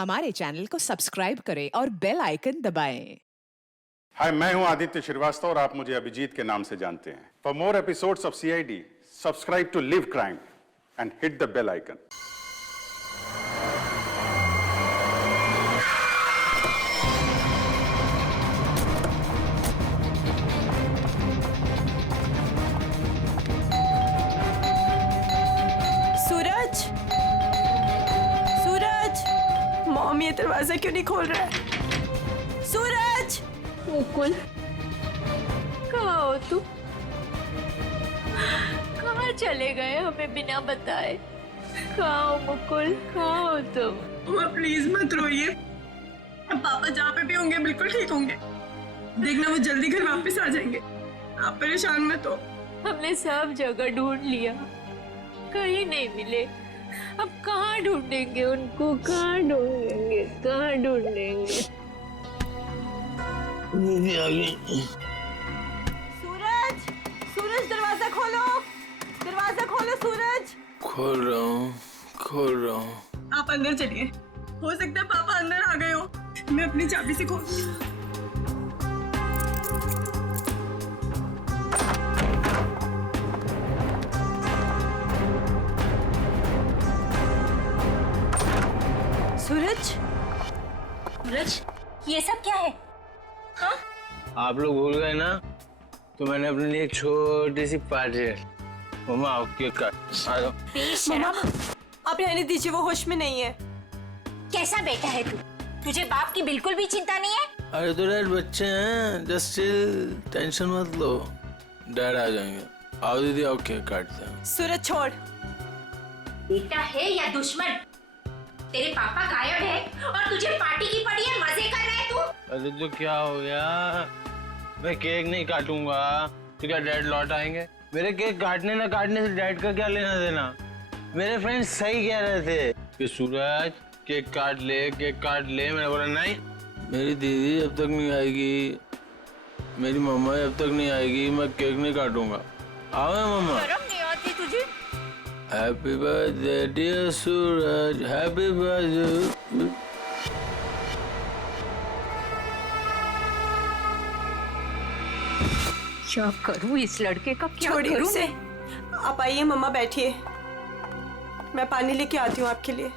हमारे चैनल को सब्सक्राइब करें और बेल आइकन दबाएं। हाय, मैं हूं आदित्य श्रीवास्तव और आप मुझे अभिजीत के नाम से जानते हैं। For more episodes of CID, subscribe to live crime and hit the bell icon. Suraj, Suraj, mom ये दरवाजा क्यों नहीं खोल रहा है? सूरज, मुकुल, कहाँ हो तुम? कहाँ चले गए हमें बिना बताए? कहाँ हो मुकुल, कहाँ हो तुम? मम्मा प्लीज मत रोइए। पापा जहाँ पे भी होंगे बिल्कुल ठीक होंगे। देखना वो जल्दी घर वापस आ जाएंगे। आप परेशान मत हो। हमने सब जगह ढूंढ लिया, कहीं नहीं मिले। अब कहाँ ढूंढेंगे उनको? कहाँ ढूंढेंगे? कहाँ ढूंढेंगे? सूरज, सूरज दरवाजा खोलो, दरवाजा खोलो सूरज। खोल रहा हूँ। आप अंदर चलिए, हो सकता है पापा अंदर आ गए हो। मैं अपनी चाबी से खोल। सूरज, सूरज, ये सब क्या है? हाँ? आप लोग भूल गए ना, तो मैंने अपने लिए एक छोटी सी पार्टी है। मम्मा आओ, केक काट। आ जाओ। मम्मा आप रहने दीजिए, वो होश में नहीं है। कैसा बेटा है तू? तुझे बाप की बिल्कुल भी चिंता नहीं है? अरे तो डैड बच्चे हैं, जस्ट चिल, टेंशन मत लो, डैड आ जाएंगे। आओ दीदी, आओ केक काटते हैं। सूरज छोड़। बेटा है या दुश्मन? तेरे पापा गायब है और तुझे पार्टी की पड़ी है, मजे कर रहा है तू? अरे तो क्या हो गया, मैं केक नहीं काटूंगा तो क्या डैड लौट आएंगे? मेरे केक काटने ना काटने से डैड का क्या लेना देना? मेरे फ्रेंड्स सही कह रहे थे कि सूरज केक काट ले, केक काट ले। मैंने बोला नहीं, मेरी दीदी जब तक नहीं आएगी, मेरी मम्मा जब तक नहीं आएगी, मैं केक नहीं काटूंगा। आओ मम्मा। शर्म नहीं आती तुझे? हैप्पी बर्थडे डियर सूरज, हैप्पी बर्थडे। क्या करूं इस लड़के का? क्या छोड़िए करूं उसे। मैं? आप आइए मम्मा, बैठिए, मैं पानी लेके आती हूँ आपके लिए।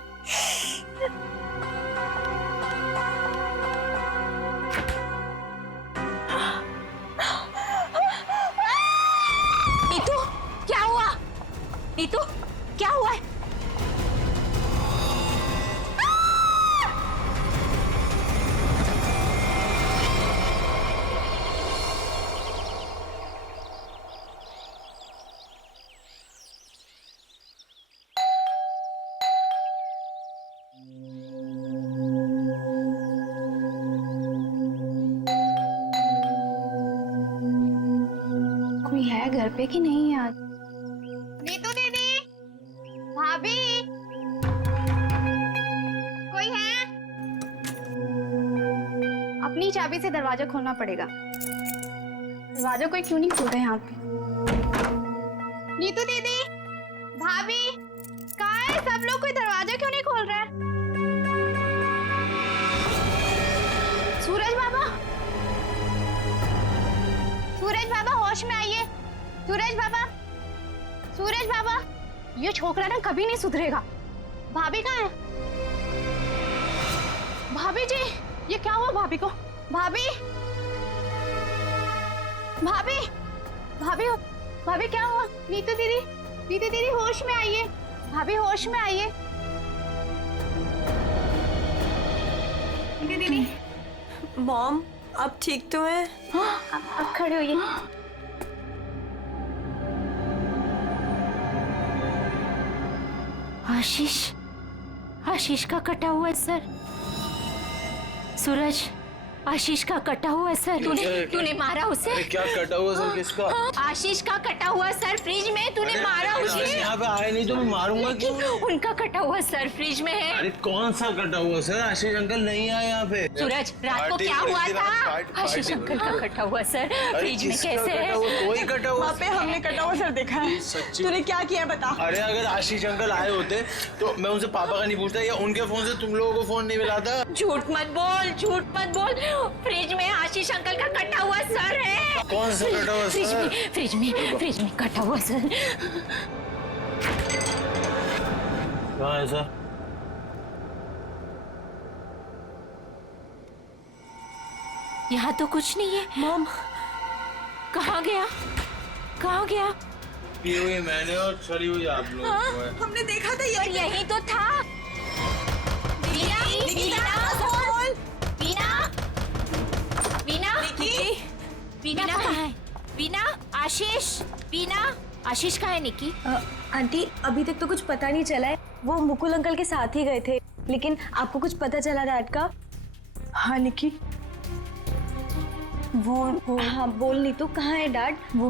नीतू, क्या हुआ? नीतू, क्या हुआ है? कोई है घर पे कि नहीं आज? नीतू दीदी, भाभी, कोई है? अपनी चाबी से दरवाजा खोलना पड़ेगा। दरवाजा कोई क्यों नहीं खोल रहा है यहाँ पे? नीतू दीदी, भाभी, कहाँ है सब लोग? कोई दरवाजा क्यों नहीं खोल रहा है? सूरज बाबा, सूरज बाबा होश में आइए। सूरज बाबा, सूरज बाबा, ये छोकरा ना कभी नहीं सुधरेगा। भाभी कहाँ है? भाभी जी, ये क्या हुआ भाभी को? भाभी, भाभी, भाभी, भाभी क्या हुआ? नीतू दीदी, नीतू दीदी होश में आइए। भाभी होश में आइए। नीतू दीदी, मॉम आप ठीक तो हैं? हाँ, अब खड़े होइए। आशीष, आशीष का कटा हुआ है सर। सूरज, आशीष का कटा हुआ सर। तूने मारा उसे? अरे क्या कटा हुआ सर किसका? आशीष का कटा हुआ सर फ्रिज में, तूने मारा उसे? यहाँ पे आए नहीं तो मैं मारूंगा क्यों? उनका कटा हुआ सर फ्रिज में है। अरे कौन सा कटा हुआ सर? आशीष अंकल नहीं आए यहाँ पे। सूरज, रात को क्या हुआ था? आशीष अंकल का कटा हुआ सर फ्रिज में कैसे है? कोई कटा हुआ? वहाँ पे हमने कटा हुआ सर देखा है। सच्ची? तूने क्या किया बता। अरे अगर आशीष अंकल आए होते तो मैं उनसे पापा का नहीं पूछता या उनके फोन से तुम लोगों को फोन नहीं मिलाता। झूठ मत बोल, झूठ मत बोल। फ्रिज में आशीष अंकल का कटा हुआ सर है। कौन सा कटा हुआ सर? फ्रिज में कटा हुआ सर। कहाँ है सर? यहाँ तो कुछ नहीं है। मॉम कहाँ गया? कहाँ गया? पी हुई मैंने और चली हुई आप लोग। हमने देखा था और यही तो था। वीना कहाँ है? वीना, आशीष, वीना, आशीष कहाँ है? निकी आंटी अभी तक तो कुछ पता नहीं चला है। वो मुकुल अंकल के साथ ही गए थे, लेकिन आपको कुछ पता चला डैड का? हाँ निकी, वो हाँ बोल नीतू, कहाँ है डैड? वो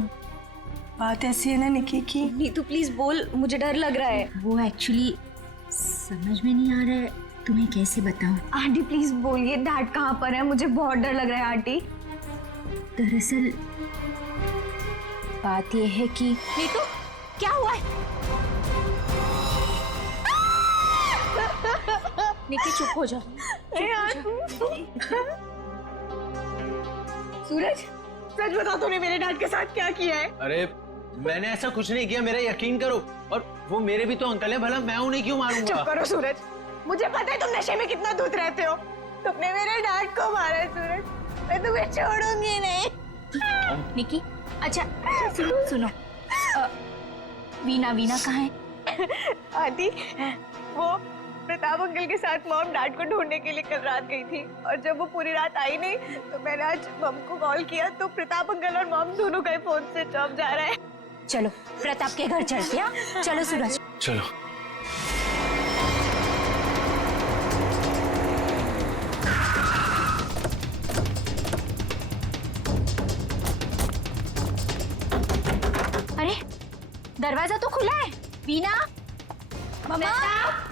बात ऐसी है ना निकी की। नीतू प्लीज बोल, मुझे डर लग रहा है। वो एक्चुअली समझ में नहीं आ रहा है, तुम्हें कैसे बताऊं। आंटी प्लीज बोलिए डैड कहाँ पर है, मुझे बहुत डर लग रहा है आंटी। दरअसल बात यह है कि नीतू क्या हुआ है? निकी चुप हो जा। सूरज, सच बता तूने मेरे डैड के साथ क्या किया है? अरे मैंने ऐसा कुछ नहीं किया, मेरा यकीन करो। और वो मेरे भी तो अंकल है, भला मैं उन्हें क्यों मारूंगा? चुप करो सूरज, मुझे पता है तुम नशे में कितना धुत रहते हो। तुमने मेरे डैड को मारा है सूरज, मैं तुम्हें छोड़ूंगी नहीं। निकी, अच्छा सुनो, वीना कहाँ है? आंटी, वो प्रताप अंकल के साथ मॉम डैड को ढूंढने के लिए कल रात गई थी, और जब वो पूरी रात आई नहीं तो मैंने आज मॉम को कॉल किया तो प्रताप अंकल और मॉम दोनों का फोन स्विच ऑफ जा रहा है। चलो प्रताप के घर चलते हैं। चलो सूरज। चलो। अरे दरवाजा तो खुला है। वीना, मम्मा,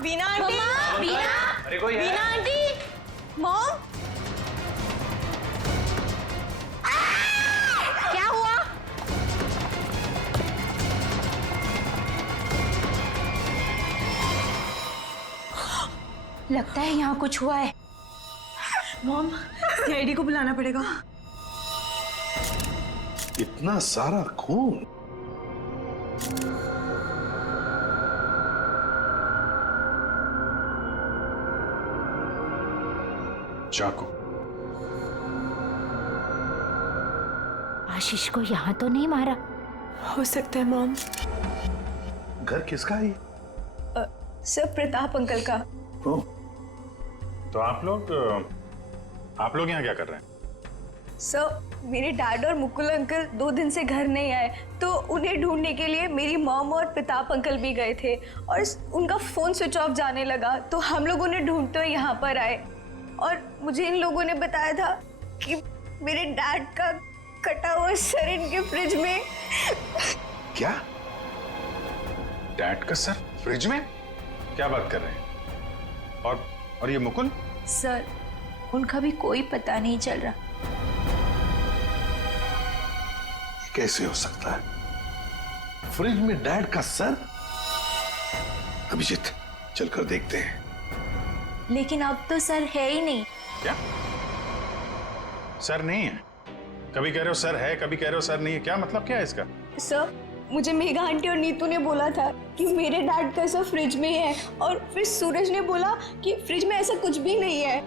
वीना आंटी, वीना, अरे कोई है? Veena aunty, mom. क्या हुआ? लगता है यहाँ कुछ हुआ है। मॉम, सीआईडी को बुलाना पड़ेगा। इतना सारा खून। चाकू। आशीष को यहाँ तो नहीं मारा। हो सकता है मॉम। घर किसका है? सर प्रताप अंकल का। ओह, तो आप लोग यहाँ क्या कर रहे हैं? सर मेरे डैड और मुकुल अंकल 2 दिन से घर नहीं आए, तो उन्हें ढूंढने के लिए मेरी मॉम और प्रताप अंकल भी गए थे, और उनका फोन स्विच ऑफ जाने लगा तो हम लोग उन्हें ढूंढते हुए यहाँ पर आए, और मुझे इन लोगों ने बताया था कि मेरे डैड का कटा हुआ सर इनके फ्रिज में। क्या? डैड का सर फ्रिज में? क्या बात कर रहे हैं? और ये मुकुल? सर उनका भी कोई पता नहीं चल रहा। कैसे हो सकता है? फ्रिज में डैड का सर? अभिजीत, चलकर देखते हैं। लेकिन अब तो सर है ही नहीं। क्या? सर नहीं है? कभी कह रहे हो सर है, कभी कह रहे हो सर नहीं है, क्या मतलब क्या है इसका? सर मुझे मेघा आंटी और नीतू ने बोला था कि मेरे डैड का सर फ्रिज में है, और फिर सूरज ने बोला कि फ्रिज में ऐसा कुछ भी नहीं है।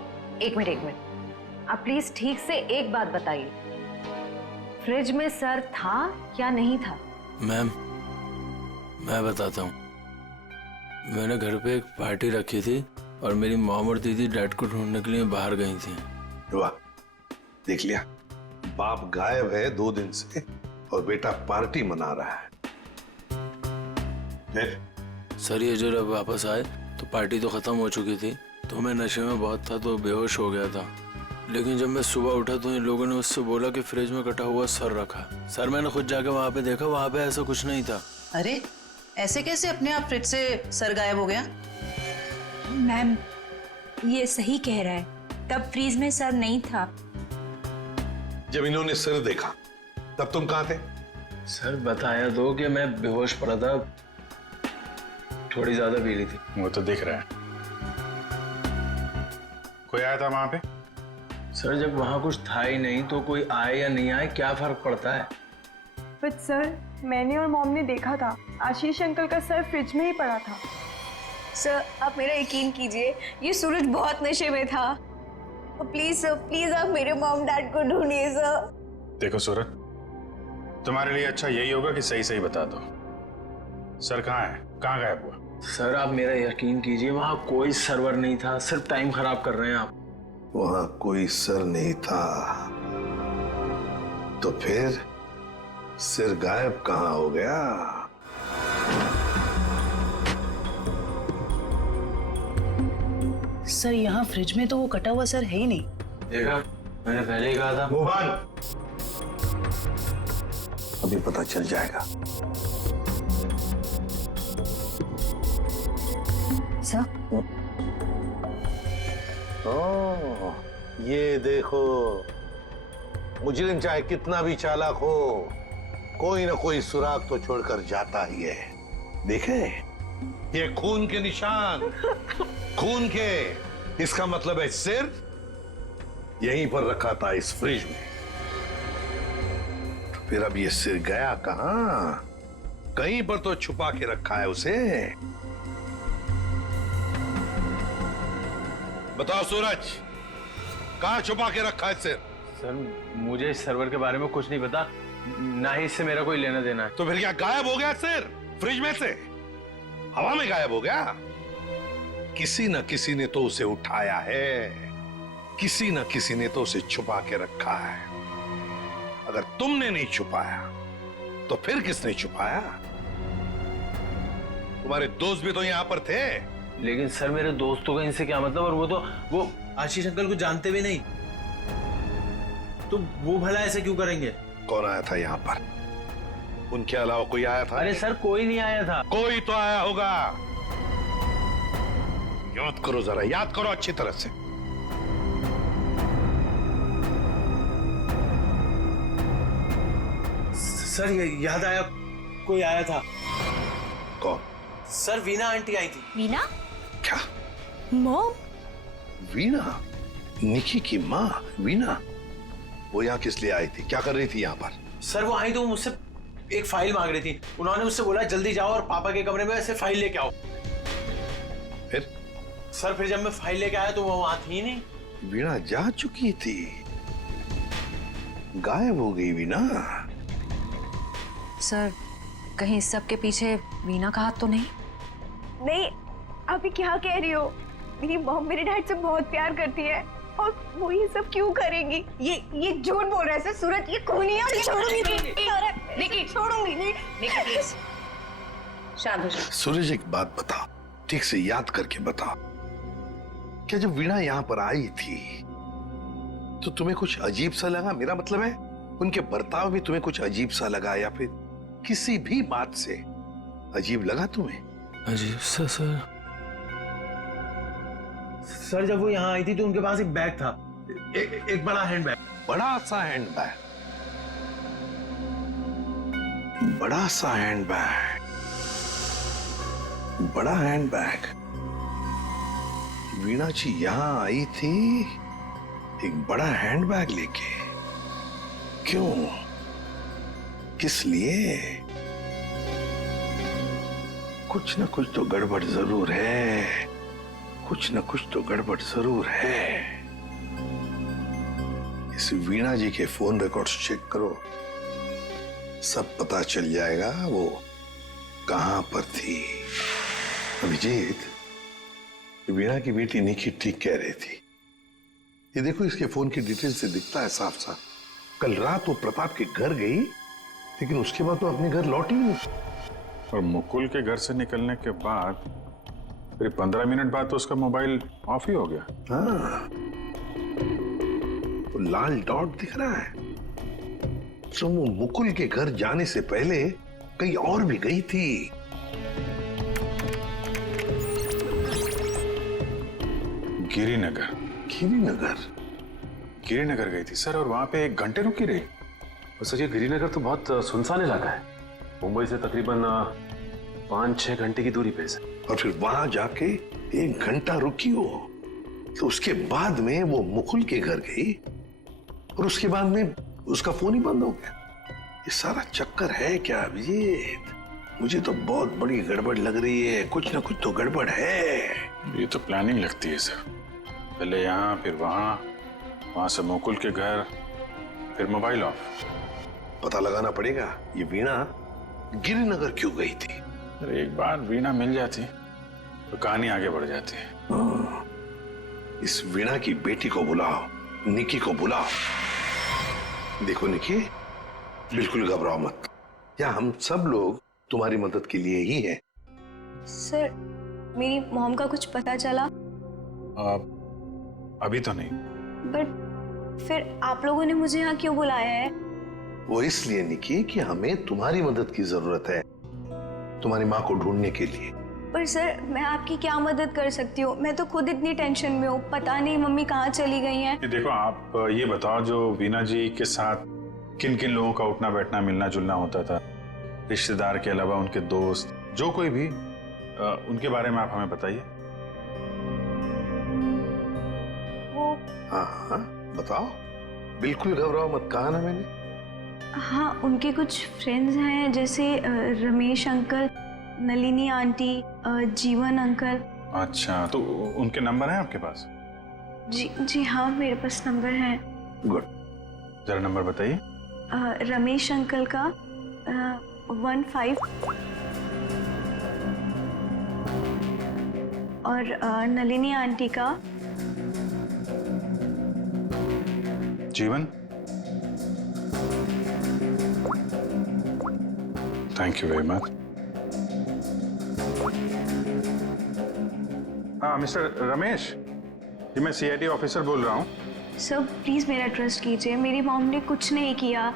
एक मिनट, आप प्लीज ठीक से एक बात बताइए, फ्रिज में सर था या नहीं था? मैम मैं बताता हूँ, मैंने घर पे एक पार्टी रखी थी और मेरी मॉम और दीदी डैड को ढूंढने के लिए बाहर गई थी। वाह, देख लिया, बाप गायब है 2 दिन से और बेटा पार्टी मना रहा है। सर ये जो जब वापस आए तो पार्टी तो खत्म हो चुकी थी, तो मैं नशे में बहुत था तो बेहोश हो गया था। लेकिन जब मैं सुबह उठा तो इन लोगों ने उससे बोला कि फ्रिज में कटा हुआ सर रखा। सर मैंने खुद जाके वहाँ पे देखा, वहाँ पे ऐसा कुछ नहीं था। अरे ऐसे कैसे अपने आप फ्रिज से सर गायब हो गया? मैम ये सही कह रहा है, तब फ्रीज में सर नहीं था। जब इन्होंने सिर देखा तब तुम कहाँ थे? सर बताया तो कि मैं बेहोश पड़ा था, थोड़ी ज्यादा पी ली थी। वो तो दिख रहा है। कोई आया था वहां पे? सर जब वहाँ कुछ था ही नहीं तो कोई आए या नहीं आए क्या फर्क पड़ता है? बट सर मैंने और मॉम ने देखा था आशीष अंकल का सर फ्रिज में ही पड़ा था। सर आप मेरा यकीन कीजिए, ये सूरज बहुत नशे में था। प्लीज सर, प्लीज आप मेरे मॉम डैड को ढूंढिए सर। देखो सूरज, तुम्हारे लिए अच्छा यही होगा कि सही सही बता दो, सर कहाँ है, कहाँ गायब हुआ? सर आप मेरा यकीन कीजिए, वहाँ कोई सर्वर नहीं था, सिर्फ टाइम खराब कर रहे हैं आप। वहां कोई सर नहीं था तो फिर सिर गायब कहाँ हो गया? सर यहाँ फ्रिज में तो वो कटा हुआ सर है ही नहीं। देखा, मैंने पहले ही कहा था। मोहन, अभी पता चल जाएगा। सर ओह, ये देखो, मुजरिम चाहे कितना भी चालाक हो, कोई ना कोई सुराग तो छोड़कर जाता ही है। देखे, ये खून के निशान, खून के। इसका मतलब है सिर यहीं पर रखा था इस फ्रिज में। तो फिर अब ये सिर गया कहां? कहीं पर तो छुपा के रखा है उसे। बताओ सूरज, कहां छुपा के रखा है सिर? सर मुझे इस सर्वर के बारे में कुछ नहीं पता, ना ही इससे मेरा कोई लेना देना है। तो फिर क्या गायब हो गया सिर फ्रिज में से? हवा में गायब हो गया? किसी न किसी ने तो उसे उठाया है, किसी न किसी ने तो उसे छुपा के रखा है। अगर तुमने नहीं छुपाया तो फिर किसने छुपाया? तुम्हारे दोस्त भी तो यहां पर थे। लेकिन सर मेरे दोस्तों का इनसे क्या मतलब? और वो आशीष अंकल को जानते भी नहीं, तो वो भला ऐसे क्यों करेंगे? कौन आया था यहां पर? उनके अलावा कोई आया था? अरे सर कोई नहीं आया था। कोई तो आया होगा। याद करो जरा, याद करो अच्छी तरह से। सर ये याद आया, कोई आया था। कौन? सर वीना आंटी आई थी। वीना? क्या? मॉम? वीना? निकी की माँ वीना? वो यहाँ किस लिए आई थी? क्या कर रही थी यहाँ पर? सर वो आई तो मुझसे एक फाइल मांग रही थी। उन्होंने मुझसे बोला जल्दी जाओ और पापा के कमरे में ऐसे फाइल लेके आओ। फिर? सर फिर जब मैं फाइल लेके आया तो वो वहां थी नहीं। वीणा जा चुकी थी, गायब हो गई वीणा। सर कहीं इस सब के पीछे वीना का हाथ तो नहीं? नहीं, आप ये क्या कह रही हो? मेरी मॉम मेरे डैड से बहुत प्यार करती है और वो ये सब क्यों करेंगी? ये झूठ बोल रहा है सर। सूरज ये खूनी है और छोड़ूंगी नहीं, छोड़ूंगी नहीं। प्लीज शांत हो जाओ। सूरज एक बात बताओ, ठीक से याद करके बताओ, क्या जब वीणा यहाँ पर आई थी तो तुम्हें कुछ अजीब सा लगा? मेरा मतलब है उनके बर्ताव में तुम्हें कुछ अजीब सा लगा, या फिर किसी भी बात से अजीब लगा तुम्हें? अजीब सा सर? सर जब वो यहाँ आई थी तो उनके पास एक बैग था, एक बड़ा हैंड बैग। बड़ा सा हैंड बैग? बड़ा सा हैंड बैग? बड़ा हैंड बैग? वीणा जी यहां आई थी एक बड़ा हैंड बैग लेके? क्यों? किस लिए? कुछ ना कुछ तो गड़बड़ जरूर है, कुछ ना कुछ तो गड़बड़ जरूर है। इस वीणा जी के फोन रिकॉर्ड्स चेक करो, सब पता चल जाएगा वो कहां पर थी। अभिजीत, वीणा की बेटी निकी ठीक कह रही थी। ये देखो, इसके फोन की डिटेल से दिखता है साफ साफ, कल रात वो प्रताप के घर गई लेकिन उसके बाद तो अपने घर लौटी नहीं। और मुकुल के घर से निकलने के बाद फिर 15 मिनट बाद तो उसका मोबाइल ऑफ ही हो गया। हाँ, वो लाल डॉट दिख रहा है। तो वो मुकुल के घर जाने से पहले कहीं और भी गई थी। गिरिनगर। गिरिनगर? गिरिनगर गई थी सर, और वहां पे 1 घंटे रुकी रही। और सर ये गिरिनगर तो बहुत सुनसान इलाका है, मुंबई से तकरीबन 5-6 घंटे की दूरी पे है सर। और फिर वहां जाके 1 घंटा रुकी हो, तो उसके बाद में वो मुकुल के घर गई और उसके बाद में उसका फोन ही बंद हो गया। ये सारा चक्कर है क्या अभिजीत? मुझे तो बहुत बड़ी गड़बड़ लग रही है, कुछ ना कुछ तो गड़बड़ है। ये तो प्लानिंग लगती है सर, पहले यहाँ फिर वहां, वहां से मुकुल के घर, फिर मोबाइल ऑफ। पता लगाना पड़ेगा ये वीणा गिरिनगर क्यों गई थी। अरे एक बार वीणा मिल जाती तो कहानी आगे बढ़ जाती है। हाँ, इस वीणा की बेटी को बुलाओ, निकी को बुलाओ। देखो निकी, बिल्कुल घबराओ मत, यहाँ हम सब लोग तुम्हारी मदद के लिए ही हैं। सर मेरी मॉम का कुछ पता चला? अभी तो नहीं। बट फिर आप लोगों ने मुझे यहाँ क्यों बुलाया है? वो इसलिए निकी कि हमें तुम्हारी मदद की जरूरत है, तुम्हारी माँ को ढूंढने के लिए। पर सर मैं आपकी क्या मदद कर सकती हूँ? मैं तो खुद इतनी टेंशन में हूँ, पता नहीं मम्मी कहाँ चली गई हैं। देखो आप ये बताओ, जो वीणा जी के साथ किन किन लोगों का उठना बैठना मिलना जुलना होता था, रिश्तेदार के अलावा उनके दोस्त, जो कोई भी, उनके बारे में आप हमें बताइए। वो हाँ हाँ बताओ, बिल्कुल घबराओ मत, कहा ना मैंने। हाँ, उनके कुछ फ्रेंड्स हैं, जैसे रमेश अंकल, नलिनी आंटी, जीवन अंकल। अच्छा, तो उनके नंबर हैं आपके पास? जी हाँ, मेरे पास नंबर है। गुड, जरा नंबर बताइए। रमेश अंकल का 15 और नलिनी आंटी का जीवन। Thank you very much. हाँ मिस्टर रमेश, जी मैं सीआईडी ऑफिसर बोल रहा हूँ। सर प्लीज मेरा ट्रस्ट कीजिए, मेरी मॉम ने कुछ नहीं किया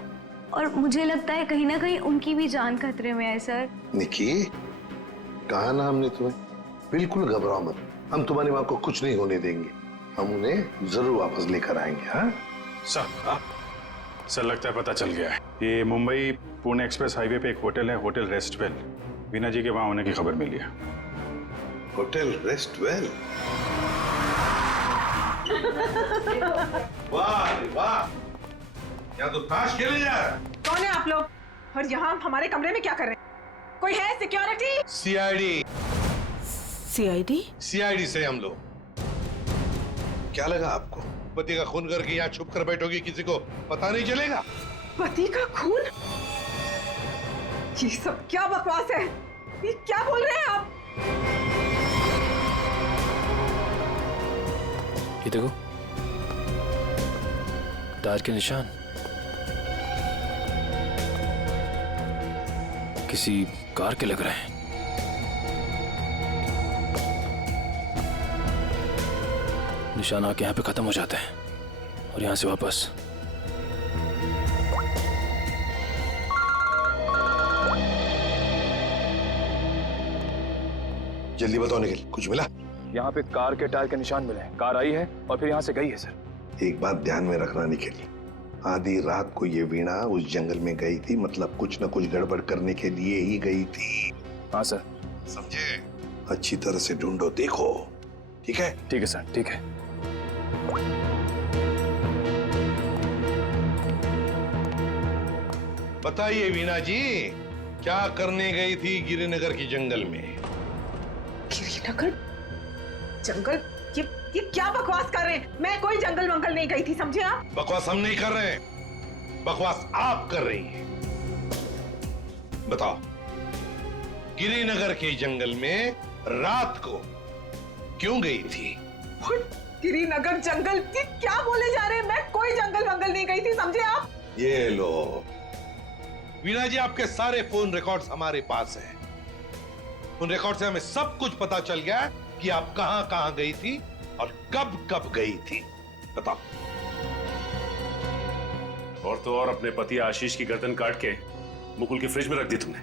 और मुझे लगता है कहीं ना कहीं उनकी भी जान खतरे में है। सर निकी, कहा ना हमने तुम्हें, बिल्कुल घबराओ मत, हम तुम्हारी माँ को कुछ नहीं होने देंगे, हम उन्हें जरूर वापस लेकर आएंगे। हाँ सर लगता है पता चल गया है। ये मुंबई पुणे एक्सप्रेस हाईवे पे एक होटल है, होटल रेस्टवेल। वीणा जी के वहां होने की खबर मिली है। होटल रेस्टवेल? वाह वाह, यहाँ तो ताश खेले जा रहा है। कौन है आप लोग और यहाँ हमारे कमरे में क्या कर रहे हैं? कोई है सिक्योरिटी? सीआईडी। सीआईडी? सीआईडी से हम लोग। क्या लगा आपको, पति का खून करके यहाँ छुप कर बैठोगी, किसी को पता नहीं चलेगा? पति का खून? ये सब क्या बकवास है? ये क्या बोल रहे हैं आप? ये देखो, टायर के निशान किसी कार के लग रहे हैं। निशान आके यहाँ पे खत्म हो जाते हैं और यहाँ से वापस। जल्दी बताओ निखिल, कुछ मिला? यहाँ पे कार के टायर के निशान मिले हैं, कार आई है और फिर यहाँ से गई है सर। एक बात ध्यान में रखना निखिल, आधी रात को ये वीणा उस जंगल में गई थी, मतलब कुछ न कुछ गड़बड़ करने के लिए ही गई थी। हाँ सर। समझे? अच्छी तरह से ढूंढो, देखो। ठीक है? ठीक है सर, ठीक है। बताइए वीणा जी, क्या करने गई थी गिरिनगर की जंगल में? गिरिनगर जंगल? ये क्या बकवास कर रहे हैं? मैं कोई जंगल वंगल नहीं गई थी, समझे आप? बकवास हम नहीं कर रहे हैं, बकवास आप कर रही हैं। बताओ, गिरिनगर के जंगल में रात को क्यों गई थी? गिरिनगर जंगल? ये क्या बोले जा रहे हैं? मैं कोई जंगल वंगल नहीं गई थी, समझे आप? ये लो वीणा जी, आपके सारे फोन रिकॉर्ड्स हमारे पास हैं। उन रिकॉर्ड से हमें सब कुछ पता चल गया कि आप कहां कहां गई थी और कब कब गई थी। बताओ। और तो और अपने पति आशीष की गर्दन काट के मुकुल की फ्रिज में रख दी तुमने,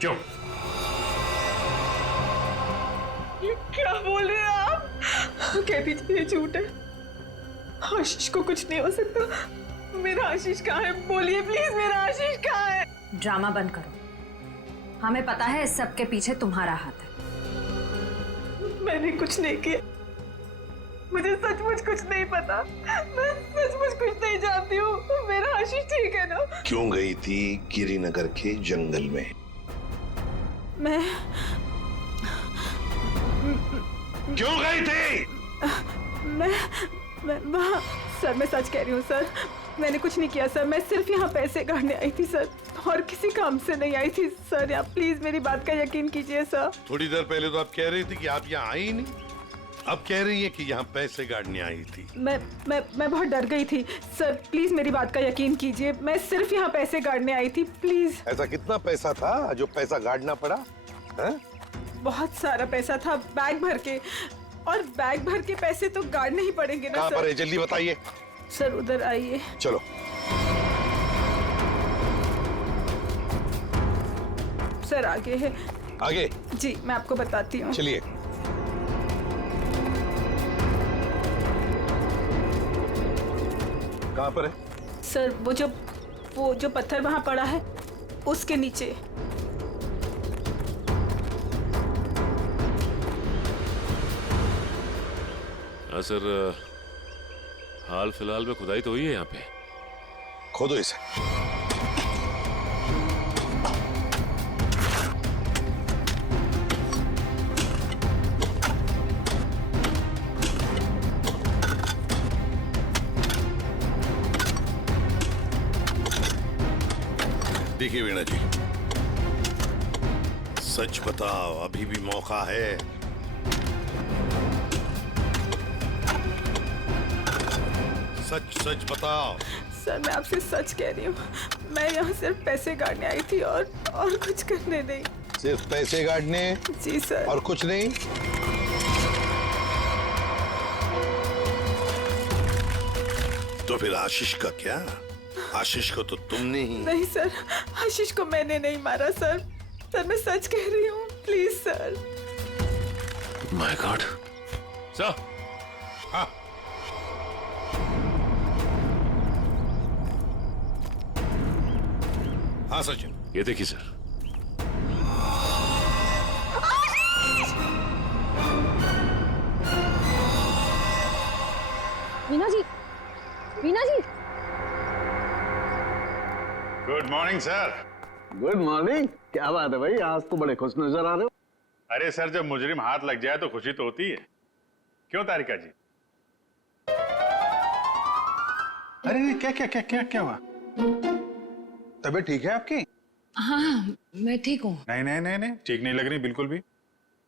क्यों? ये क्या बोल रहे हैं आप? कह दीजिए ये झूठ है। आशीष को कुछ नहीं हो सकता। मेरा आशीष कहाँ है? बोलिए प्लीज, मेरा आशीष कहाँ है? ड्रामा बंद करो। हमें पता है इस सब के पीछे तुम्हारा हाथ है। मैंने कुछ नहीं किया। मुझे सचमुच कुछ नहीं पता। मैं सचमुच कुछ नहीं जानती हूँ। मेरा आशीष ठीक है ना? क्यों गई थी गिरिनगर के जंगल में? मैं क्यों गई थी? मैं वहाँ सर, मैं सच कह रही हूँ सर, मैंने कुछ नहीं किया सर। मैं सिर्फ यहाँ पैसे गाड़ने आई थी सर, और किसी काम से नहीं आई थी सर। आप प्लीज मेरी बात का यकीन कीजिए सर। थोड़ी देर पहले तो आप कह रही थी कि आप यहाँ आई ही नहीं, अब कह रही है कि यहाँ पैसे गाड़ने आई थी। मैं बहुत डर गई थी सर, प्लीज मेरी बात का यकीन कीजिए। मैं सिर्फ यहाँ पैसे गाड़ने आई थी, प्लीज। ऐसा कितना पैसा था जो पैसा गाड़ना पड़ा? है? बहुत सारा पैसा था, बैग भर के, और बैग भर के पैसे तो गाड़ने ही पड़ेंगे ना कहाँ सर। पर है? जल्दी बताइए। सर उधर आइए। चलो। सर आगे है। आगे? जी मैं आपको बताती हूँ। चलिए। कहाँ पर है? सर वो जो पत्थर वहाँ पड़ा है उसके नीचे। हाँ सर, हाल फिलहाल में खुदाई तो हुई है यहाँ पे। खोदो इसे। देखिए वीणा जी, सच बताओ, अभी भी मौका है। सच सच बताओ। सर मैं आपसे सच कह रही हूँ, मैं यहाँ सिर्फ पैसे गाड़ने आई थी और कुछ करने नहीं। सिर्फ पैसे गाड़ने? जी सर। और कुछ नहीं? तो फिर आशीष का क्या? आशीष को तो तुमने ही। नहीं सर, आशीष को मैंने नहीं मारा सर। सर मैं सच कह रही हूँ, please sir. My God. Sir. हाँ। हाँ सचिन। ये देखिए sir. Veena ji, Veena ji. Good morning sir. Good morning. क्या बात है भाई, आज तो बड़े खुश नजर आ रहे हो। अरे सर, जब मुजरिम हाथ लग जाए तो खुशी तो होती है, क्यों तारिका जी? अरे क्या क्या क्या क्या क्या हुआ? तबीयत ठीक है आपकी? हाँ मैं ठीक हूँ। नहीं नहीं नहीं नहीं, ठीक नहीं लग रही बिल्कुल भी।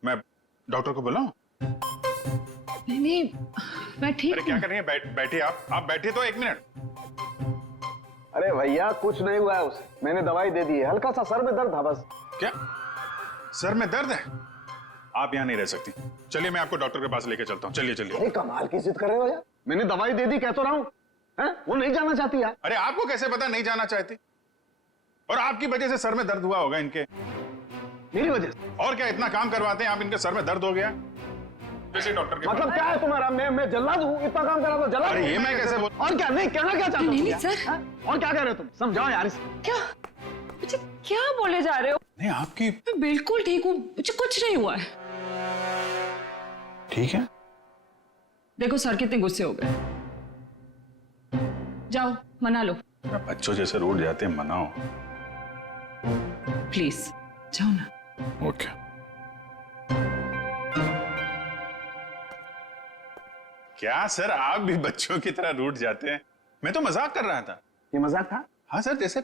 मैं डॉक्टर को बुलाऊं? नहीं मैं ठीक अरे क्या कर रही है? बैठिए आप बैठिए तो 1 मिनट। अरे भैया कुछ नहीं हुआ है उसे, मैंने दवाई दे दी है, हल्का सा सर में दर्द था बस। क्या सर में दर्द है? आप यहाँ नहीं रह सकती, चलिए मैं आपको डॉक्टर के पास लेके चलता हूँ। चलिए चलिए। अरे कमाल की जिद कर रहे हो यार, मैंने दवाई दे दी, कह तो रहा हूँ। वो नहीं जाना चाहती यार। अरे आपको कैसे पता नहीं जाना चाहती? और आपकी वजह से सर में दर्द हुआ होगा इनके। मेरी वजह से? और क्या, इतना काम करवाते हैं आप, इनके सर में दर्द हो गया। जैसे डॉक्टर के मतलब क्या है तुम्हारा? मैं जल्लाद हूँ? इतना काम करा तो जल्लाद? अरे ये मैं कैसे बोल? और क्या? नहीं कहना क्या चाहते हो? नहीं सर। और क्या कह रहे हो तुम? समझाओ यार इसे। क्या मुझे क्या बोले जा रहे हो? नहीं आपकी मैं बिल्कुल ठीक हूँ, मुझे कुछ नहीं हुआ है। ठीक है। देखो सर कितने गुस्से हो गए, जाओ मना लो। बच्चों जैसे रूठ जाते हैं, मनाओ प्लीज जाओ ना। ओके। क्या सर, आप भी बच्चों की तरह रूठ जाते हैं? मैं तो मजाक कर रहा था। ये मजाक था? हाँ सर, जैसे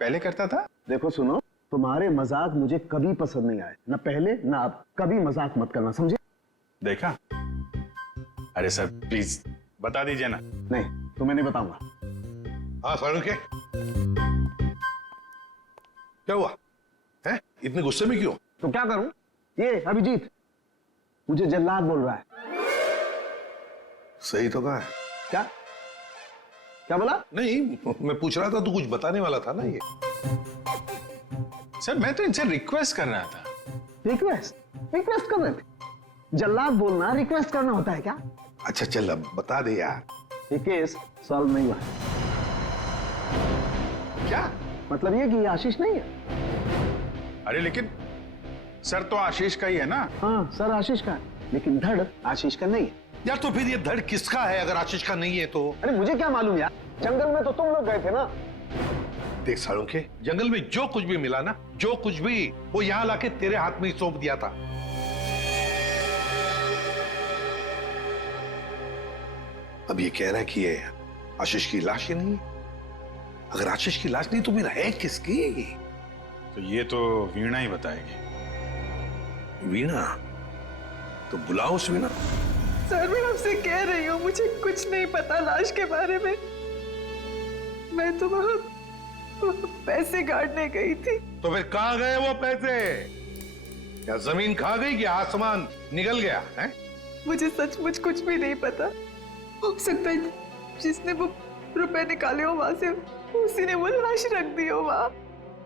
पहले करता था। देखो सुनो, तुम्हारे मजाक मुझे कभी पसंद नहीं आए, ना पहले ना अब। कभी मजाक मत करना, समझे? देखा? अरे सर प्लीज बता दीजिए ना। नहीं तो मैं नहीं बताऊंगा। हाँ फारूक है? क्या हुआ है? इतने गुस्से में क्यों? तो क्या करूं? ये अभिजीत मुझे जल्लाद बोल रहा है। सही तो कहा है। क्या? क्या बोला? नहीं, मैं पूछ रहा था, तू कुछ बताने वाला था ना ये। सर मैं तो इनसे रिक्वेस्ट कर रहा था। रिक्वेस्ट कर रहे थे? जल्लाद बोलना रिक्वेस्ट करना होता है क्या? अच्छा चल अब बता दे यार। ये केस सॉल्व नहीं हुआ। क्या मतलब ये कि ये आशीष नहीं है। अरे लेकिन सर तो आशीष का ही है ना। हाँ सर आशीष का है, लेकिन धड़ आशीष का नहीं है। यार तो फिर ये धड़ किसका है अगर आशीष का नहीं है तो? अरे मुझे क्या मालूम यार, जंगल में तो तुम लोग गए थे ना। देख सालुंखे, जंगल में जो कुछ भी मिला ना, जो कुछ भी, वो यहाँ लाके तेरे हाथ में ही सौंप दिया था। अब ये कह रहा है कि ये आशीष की लाश ही नहीं है। अगर आशीष की लाश नहीं तो फिर है किसकी? तो ये तो वीणा ही बताएगी। वीणा? तो बुलाओ उस वीणा। सर मैं आपसे कह रही हूँ, मुझे कुछ नहीं पता लाश के बारे में। मैं तो वहाँ पैसे गाड़ने गई थी। तो फिर कहाँ गए वो पैसे? क्या जमीन खा गई कि आसमान निकल गया है? मुझे सचमुच कुछ भी नहीं पता। हो सकता है जिसने वो रुपए निकाले हो वहां से, उसी ने वो लाश रख दी हो वहां।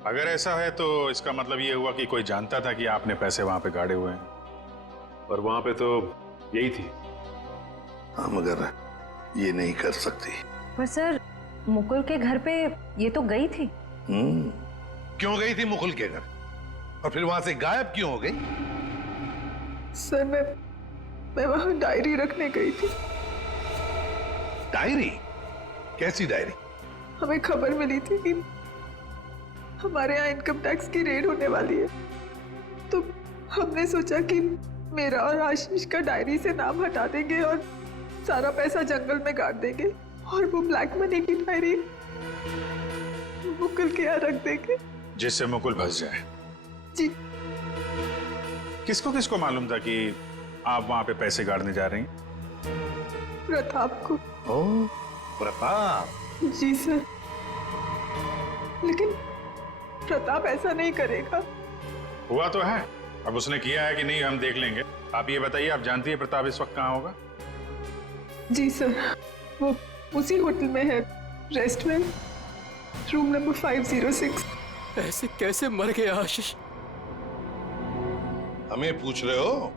अगर ऐसा है तो इसका मतलब ये हुआ कि कोई जानता था कि आपने पैसे वहां पे गाड़े हुए हैं, और वहां पे तो यही थी। हाँ मगर ये नहीं कर सकती। पर सर मुकुल के घर पे ये तो गई थी। क्यों गई थी मुकुल के घर? और फिर वहां से गायब क्यों हो गई? सर मैं वहां डायरी रखने गई थी। डायरी? कैसी डायरी? हमें खबर मिली थी कि हमारे यहाँ इनकम टैक्स की रेड होने वाली है, तो हमने सोचा कि मेरा और आशीष का डायरी से नाम हटा देंगे और सारा पैसा जंगल में गाड़ देंगे, और वो ब्लैक मनी की डायरी मुकुल के यहाँ रख देंगे, जिससे मुकुल फंस जाए। जी। किसको किसको मालूम था कि आप वहां पे पैसे गाड़ने जा रही हैं? प्रताप को। ओह, प्रताप? जी सर, लेकिन प्रताप ऐसा नहीं करेगा। हुआ तो है, अब उसने किया है कि नहीं हम देख लेंगे। आप ये बताइए, आप जानती है प्रताप इस वक्त कहाँ होगा? जी सर, वो उसी होटल में है, रेस्टोरेंट, रूम नंबर 506। ऐसे कैसे मर गया आशीष? हमें पूछ रहे हो?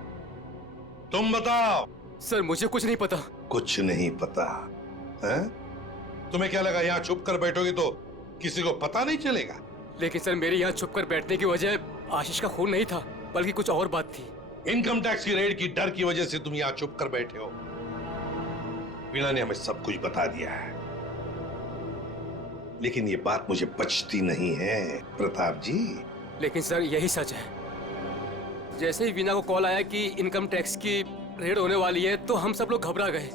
तुम बताओ। सर मुझे कुछ नहीं पता। कुछ नहीं पता है? तुम्हें क्या लगा यहाँ छुप कर बैठोगी तो किसी को पता नहीं चलेगा? लेकिन सर मेरे यहाँ छुप कर बैठने की वजह आशीष का खून नहीं था, बल्कि कुछ और बात थी। इनकम टैक्स की रेड की डर की वजह से तुम यहाँ छुप कर बैठे हो। वीणा ने हमें सब कुछ बता दिया है, लेकिन ये बात मुझे पचती नहीं है प्रताप जी। लेकिन सर यही सच है। जैसे ही वीणा को कॉल आया कि इनकम टैक्स की रेड होने वाली है, तो हम सब लोग घबरा गए,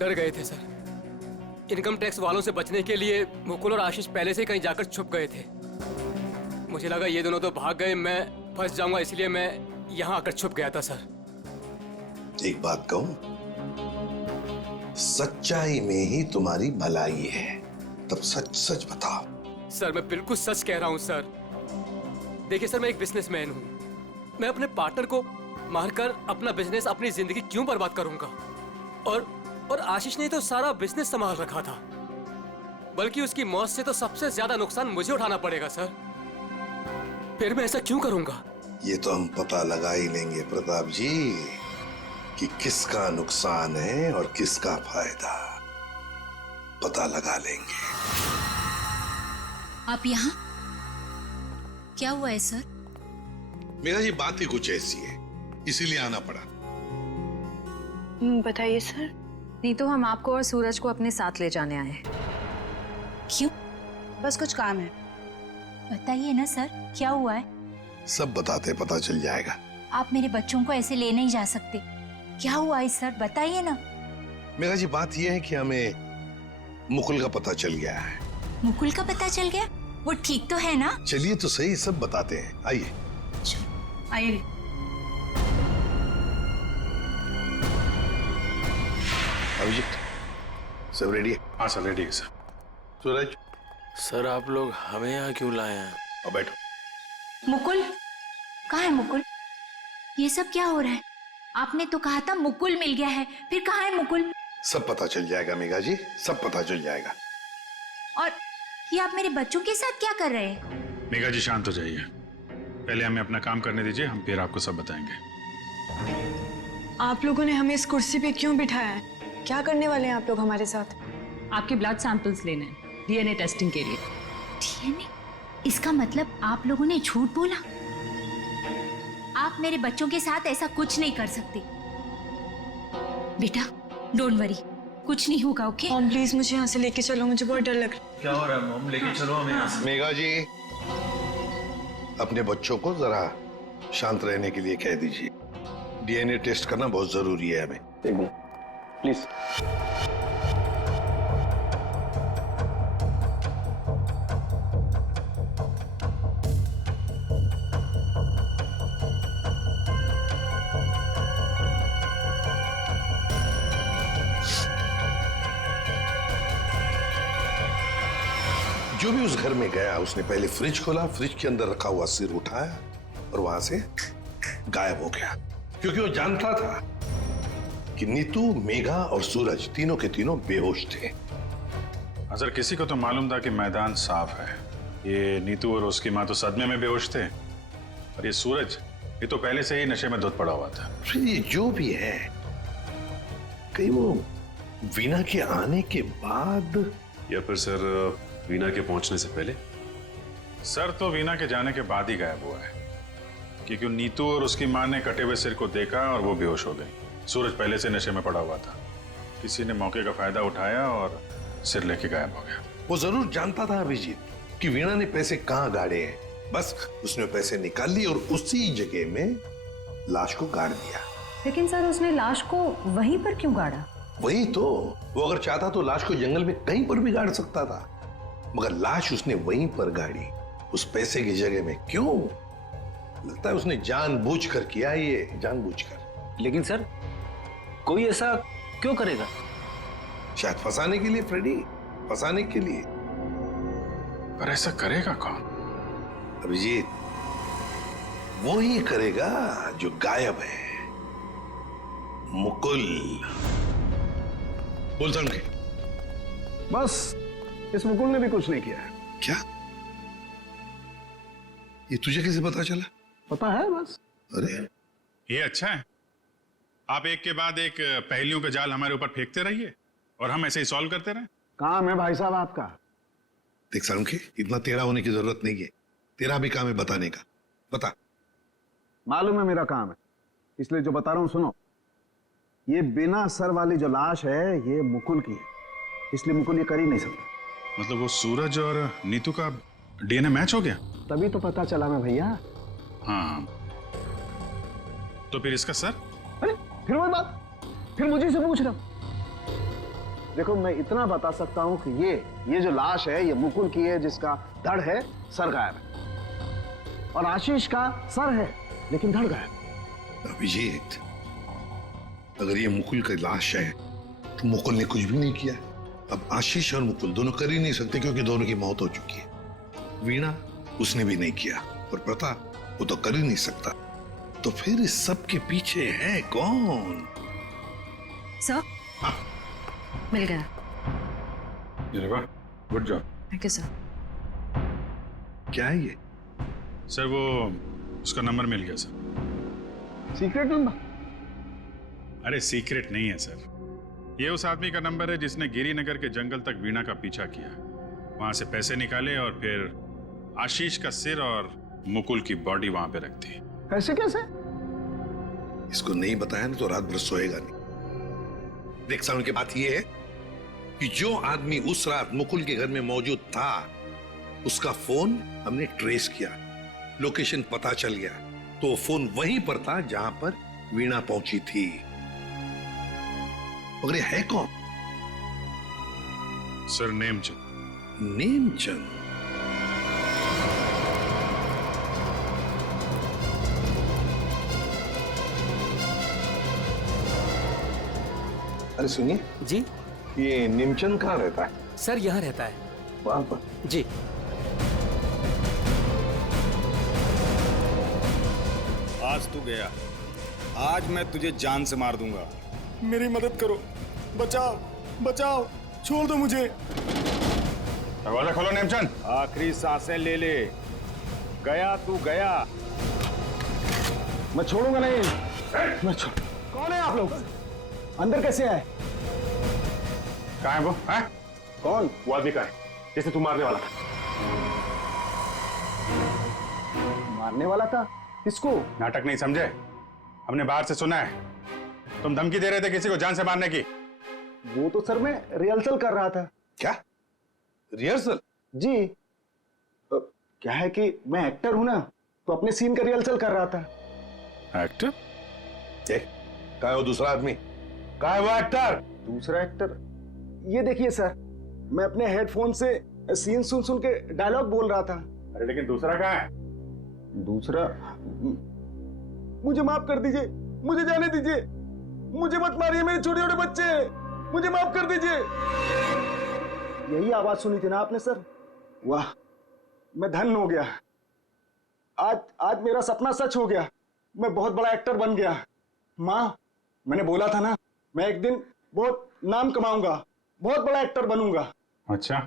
डर गए थे सर। इनकम टैक्स वालों से बचने के लिए मुकुल और आशीष पहले से ही कहीं जाकर छुप गए थे। मुझे लगा ये दोनों तो भाग गए, मैं फंस जाऊंगा, इसलिए मैं यहाँ आकर छुप गया था सर। एक बात कहूं, सच्चाई में ही तुम्हारी भलाई है, तब सच सच बताओ। सर मैं बिल्कुल सच कह रहा हूँ सर। देखिए सर, मैं एक बिजनेसमैन हूँ। मैं अपने पार्टनर को मारकर अपना बिजनेस, अपनी जिंदगी क्यों बर्बाद करूंगा? और आशीष ने तो सारा बिजनेस संभाल रखा था, बल्कि उसकी मौत से तो सबसे ज्यादा नुकसान मुझे उठाना पड़ेगा सर। फिर मैं ऐसा क्यों करूंगा? ये तो हम पता लगा ही लेंगे प्रताप जी कि किसका नुकसान है और किसका फायदा। पता लगा लेंगे। आप यहाँ? क्या हुआ है सर? मेरा ये बात ही कुछ ऐसी है, इसीलिए आना पड़ा। बताइए सर। नहीं तो हम आपको और सूरज को अपने साथ ले जाने आए हैं। क्यों? बस कुछ काम है। बताइए ना सर, क्या हुआ है? सब बताते पता चल जाएगा। आप मेरे बच्चों को ऐसे ले नहीं जा सकते। क्या हुआ है सर, बताइए ना। मेरा जी बात यह है कि हमें मुकुल का पता चल गया है। मुकुल का पता चल गया? वो ठीक तो है ना? चलिए तो सही, सब बताते हैं, आइए। आइए। अभिजीत सब रेडी है? हाँ सर रेडी है सर। सूरज? सर आप लोग हमें यहाँ क्यों लाए हैं? अब बैठो। मुकुल कहाँ है? मुकुल, ये सब क्या हो रहा है? आपने तो कहा था मुकुल मिल गया है, फिर कहाँ है मुकुल? सब पता चल जाएगा मेघा जी, सब पता चल जाएगा। और ये आप मेरे बच्चों के साथ क्या कर रहे हैं? मेघा जी शांत हो जाइए, पहले हमें अपना काम करने दीजिए, हम फिर आपको सब बताएंगे। आप लोगों ने हमें इस कुर्सी पे क्यों बिठाया है? क्या करने वाले हैं आप लोग हमारे साथ? आपके ब्लड सैंपल्स लेने हैं डीएनए टेस्टिंग के लिए। डीएनए? इसका मतलब आप लोगों ने झूठ बोला? आप मेरे बच्चों के साथ ऐसा कुछ नहीं कर सकते। बेटा डोंट वरी, कुछ नहीं होगा, ओके? मॉम प्लीज मुझे यहाँ से लेके चलो, मुझे बहुत डर लग रहा है। क्या हो रहा है मॉम? लेके चलो हमें यहाँ से। मेघा जी अपने बच्चों को जरा शांत रहने के लिए कह दीजिए। डीएनए टेस्ट करना बहुत जरूरी है हमें। एक मिनट प्लीज। जो भी उस घर में गया उसने पहले फ्रिज खोला, फ्रिज के अंदर रखा हुआ सिर उठाया और वहां से गायब हो गया, क्योंकि वो जानता था कि नीतू, मेघा और सूरज तीनों के तीनों बेहोश थे। अगर किसी को तो मालूम था कि मैदान साफ है। ये नीतू और उसकी माँ तो सदमे में बेहोश थे, और ये सूरज ये तो पहले से ही नशे में धुत पड़ा हुआ था। फिर ये जो भी है, कहीं वो वीना के आने के बाद या फिर सर वीना के पहुंचने से पहले? सर तो वीना के जाने के बाद ही गायब हुआ है, क्योंकि नीतू और उसकी माँ ने कटे हुए सिर को देखा और वो बेहोश हो गई। सूरज पहले से नशे में पड़ा हुआ था, किसी ने मौके का फायदा उठाया और सिर लेके गायब हो गया। वो जरूर जानता था अभिजीत कि वीणा ने पैसे कहाँ गाड़े हैं, बस उसने पैसे निकाल लिए और उसी जगह में लाश को गाड़ दिया। लेकिन सर उसने लाश को वहीं पर क्यों गाड़ा? वही तो, वो अगर चाहता तो लाश को जंगल में कहीं पर भी गाड़ सकता था, मगर लाश उसने वहीं पर गाड़ी, उस पैसे की जगह में। क्यों? लगता है उसने जानबूझकर किया, ये जानबूझकर। लेकिन सर कोई ऐसा क्यों करेगा? शायद फंसाने के लिए फ्रेडी, फंसाने के लिए। पर ऐसा करेगा कौन? अभिजीत, वो ही करेगा जो गायब है, मुकुल। बोल के बस इस मुकुल ने भी कुछ नहीं किया है। क्या? ये तुझे कैसे पता चला? पता है बस। अरे ये अच्छा है, आप एक के बाद एक पहेलियों का जाल हमारे ऊपर फेंकते रहिए और हम ऐसे ही सॉल्व करते रहे। काम है भाई साहब आपका। देख सालुंखे, इतना टेढ़ा होने की जरूरत नहीं है, तेरा भी काम है बताने का। बता। मालूम है मेरा काम है, इसलिए जो बता रहा हूं सुनो। ये बिना सर वाली जो लाश है ये मुकुल की है, इसलिए मुकुल ये कर ही नहीं सकता। मतलब वो सूरज और नीतू का डीएनए मैच हो गया? तभी तो पता चला ना भैया। हाँ, तो फिर इसका सर? अरे फिर वही बात, फिर मुझे से पूछ रहा। देखो मैं इतना बता सकता हूं कि ये जो लाश है ये मुकुल की है, जिसका धड़ है, सर गायब है। और आशीष का सर है लेकिन धड़ गायब। अभिजीत, अगर ये मुकुल की लाश है तो मुकुल ने कुछ भी नहीं किया। अब आशीष और मुकुल दोनों कर ही नहीं सकते, क्योंकि दोनों की मौत हो चुकी है। वीणा उसने भी नहीं किया, और प्रताप वो तो कर ही नहीं सकता। तो फिर इस सब के पीछे है कौन? सर मिल गया। Good job. Thank you sir. क्या है ये? सर वो उसका नंबर मिल गया सर। Secret number? अरे सीक्रेट नहीं है सर, ये उस आदमी का नंबर है जिसने गिरिनगर के जंगल तक वीणा का पीछा किया, वहां से पैसे निकाले और फिर आशीष का सिर और मुकुल की बॉडी वहां पे रख दी। ऐसे कैसे? इसको नहीं बताया ना तो रात भर सोएगा नहीं। देख साउंड की बात यह है कि जो आदमी उस रात मुकुल के घर में मौजूद था, उसका फोन हमने ट्रेस किया, लोकेशन पता चल गया, तो वो फोन वहीं पर था जहां पर वीणा पहुंची थी। मगर ये है कौन? सर नेमचंद। नेमचंद? अरे सुनिए जी, ये नेमचंद कहाँ रहता है? सर यहाँ रहता है। वहां पर? जी। आज तू गया, आज मैं तुझे जान से मार दूंगा। मेरी मदद करो, बचाओ बचाओ, छोड़ दो मुझे। दरवाजा खोलो नेमचंद। आखिरी सांसें ले ले, गया तू गया। मैं छोड़ूंगा नहीं। कौन है आप लोग? अंदर कैसे आए? कहाँ है वो? हैं? कौन? वो आदमी का है जिसे तू मारने वाला था। मारने वाला था? किसको? नाटक नहीं समझे? हमने बाहर से सुना है तुम धमकी दे रहे थे किसी को जान से मारने की। वो तो सर मैं रिहर्सल कर रहा था। क्या रिहर्सल? जी क्या है कि मैं एक्टर हूं ना, तो अपने सीन का रिहर्सल कर रहा था। एक्टर? कहाँ है वो दूसरा आदमी? कहाँ है वो एक्टर? दूसरा एक्टर ये देखिए सर, मैं अपने हेडफोन से सीन सुन सुन के डायलॉग बोल रहा था। अरे लेकिन दूसरा कहाँ है? दूसरा मुझे माफ कर दीजिए, मुझे जाने दीजिए, मुझे मत मारिए, मेरे छोटे छोटे बच्चे हैं, मुझे माफ कर दीजिए। यही आवाज सुनी थी ना आपने सर? वाह, मैं धन्य हो गया। आज मेरा सपना सच हो गया, मैं बहुत बड़ा एक्टर बन गया। माँ, मैंने बोला था ना, मैं एक दिन बहुत नाम कमाऊंगा, बहुत बड़ा एक्टर बनूंगा। अच्छा,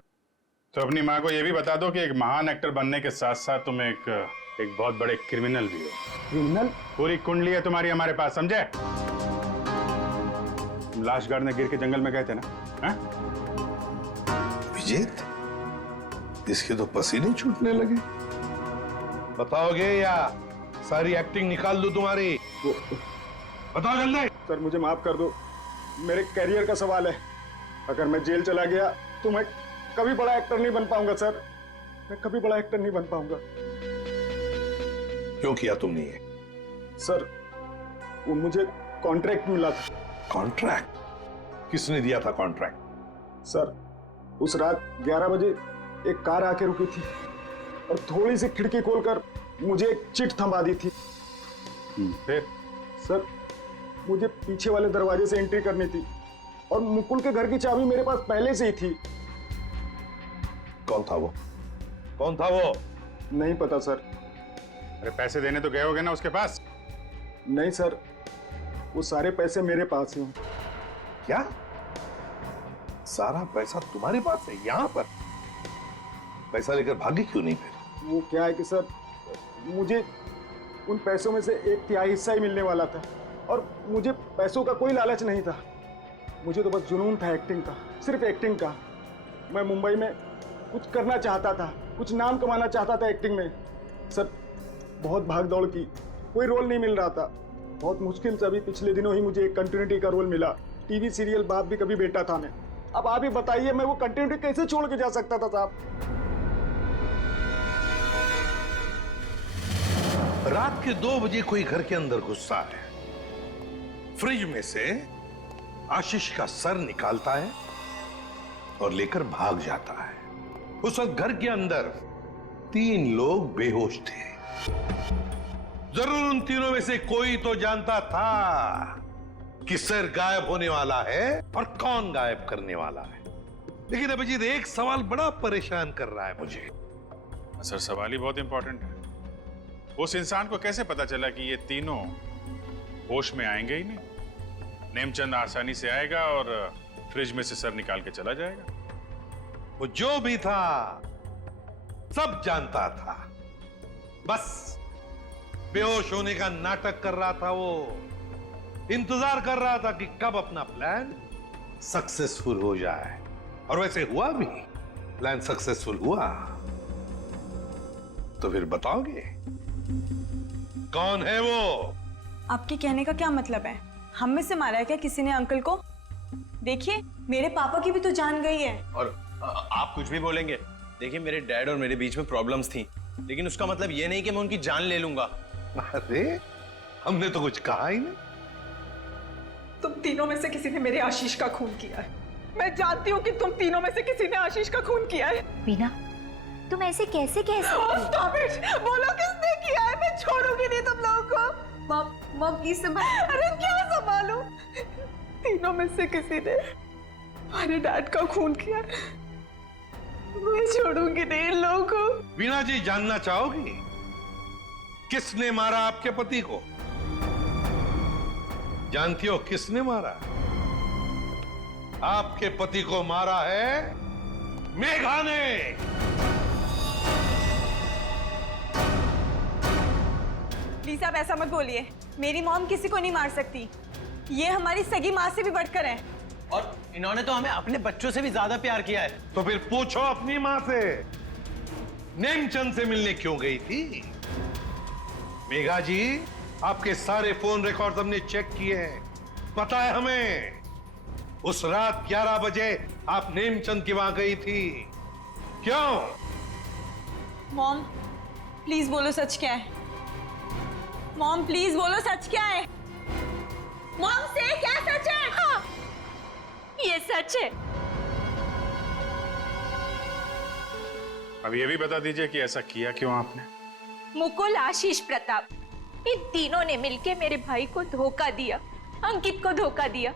तो अपनी माँ को यह भी बता दो कि एक महान एक्टर बनने के साथ साथ तुम एक बहुत बड़े क्रिमिनल भी हो। क्रिमिनल? पूरी कुंडली है तुम्हारी हमारे पास, समझे? तुम लाश गाड़ने गिर के जंगल में गए थे ना? हैं? विजेत, इसके तो पसीने छूटने लगे। बताओगे या सारी एक्टिंग निकाल दूं तुम्हारी? बताओ जल्दी। सर मुझे माफ कर दो, मेरे कैरियर का सवाल है। अगर मैं जेल चला गया तो मैं कभी बड़ा एक्टर नहीं बन पाऊंगा सर, मैं कभी बड़ा एक्टर नहीं बन पाऊंगा। क्यों किया तुमने ये? सर वो मुझे कॉन्ट्रैक्ट मिला था। कॉन्ट्रैक्ट? किसने दिया था कॉन्ट्रैक्ट? सर उस रात 11 बजे एक कार आके रुकी थी और थोड़ी सी खिड़की खोलकर मुझे एक चिट थमा दी थी। फिर? सर मुझे पीछे वाले दरवाजे से एंट्री करनी थी और मुकुल के घर की चाबी मेरे पास पहले से ही थी। कौन था वो? कौन था वो? नहीं पता सर। अरे पैसे देने तो गए होगे ना उसके पास? नहीं सर, वो सारे पैसे मेरे पास हैं। क्या? सारा पैसा तुम्हारे पास है? यहाँ पर पैसा लेकर भागे क्यों नहीं फिर? वो क्या है कि सर, मुझे उन पैसों में से 1/3 हिस्सा ही मिलने वाला था और मुझे पैसों का कोई लालच नहीं था। मुझे तो बस जुनून था एक्टिंग का, सिर्फ एक्टिंग का। मैं मुंबई में कुछ करना चाहता था, कुछ नाम कमाना चाहता था एक्टिंग में। सर बहुत भाग दौड़ की, कोई रोल नहीं मिल रहा था। बहुत मुश्किल से अभी पिछले दिनों ही मुझे एक कंटिन्यूटी का रोल मिला। टीवी सीरियल बाप भी कभी बेटा था मैं। अब आप ही बताइए, मैं वो कंटिन्यूटी कैसे छोड़ के जा सकता था साहब? रात के 2 बजे कोई घर के अंदर घुसता है, फ्रिज में से आशीष का सर निकालता है और लेकर भाग जाता है। उस वक्त घर के अंदर 3 लोग बेहोश थे। जरूर उन तीनों में से कोई तो जानता था कि सर गायब होने वाला है और कौन गायब करने वाला है। लेकिन अभिजीत, एक सवाल बड़ा परेशान कर रहा है मुझे। सर सवाल ही बहुत इंपॉर्टेंट है। उस इंसान को कैसे पता चला कि ये तीनों होश में आएंगे ही नहीं? नेमचंद आसानी से आएगा और फ्रिज में से सर निकाल के चला जाएगा। वो जो भी था सब जानता था, बस बेहोश होने का नाटक कर रहा था। वो इंतजार कर रहा था कि कब अपना प्लान सक्सेसफुल हो जाए, और वैसे हुआ भी। प्लान सक्सेसफुल हुआ। तो फिर बताओगे कौन है वो? आपके कहने का क्या मतलब है? हम में से मारा है क्या किसी ने अंकल को? देखिए, मेरे पापा की भी तो जान गई है। और आप कुछ भी बोलेंगे, देखिए मेरे डैड और मेरे बीच में प्रॉब्लम्स थी, लेकिन उसका मतलब ये नहीं कि मैं उनकी जान ले लूंगा। अरे हमने तो कुछ कहा ही नहीं। तुम तीनों में से किसी ने मेरे आशीष का खून किया है। मैं जानती हूँ कि तुम तीनों में से किसी ने आशीष का खून किया है। वीना, तुम ऐसे कैसे कह सकती हो? Stop it! बोलो किसने किया है, मैं छोड़ूंगी नहीं तुम लोगों को। मॉम प्लीज संभाल। अरे क्या संभालूं? तीनों में से किसी ने हमारे डैड का खून किया है। मैं छोड़ूंगी नहीं इन लोगों को। वीणा जी, जानना चाहोगी किसने मारा आपके पति को? जानती हो किसने मारा? आपके पति को मारा है मेघा ने। प्लीज आप ऐसा मत बोलिए, मेरी मॉम किसी को नहीं मार सकती। ये हमारी सगी माँ से भी बढ़कर है। और इन्होंने तो हमें अपने बच्चों से भी ज्यादा प्यार किया है। तो फिर पूछो अपनी माँ से, नेमचंद से मिलने क्यों गई थी? मेघा जी, आपके सारे फोन रिकॉर्ड हमने चेक किए हैं। पता है हमें, उस रात 11 बजे आप नेमचंद की वहां गई थी। क्यों? मॉम प्लीज बोलो सच क्या है। मॉम प्लीज बोलो सच क्या है। मॉम से क्या सच है? हाँ, ये सच है। अब ये भी बता दीजिए कि ऐसा किया क्यों आपने? मुकुल, आशीष, प्रताप, इन तीनों ने मिलकर मेरे भाई को धोखा दिया, अंकित को धोखा दिया।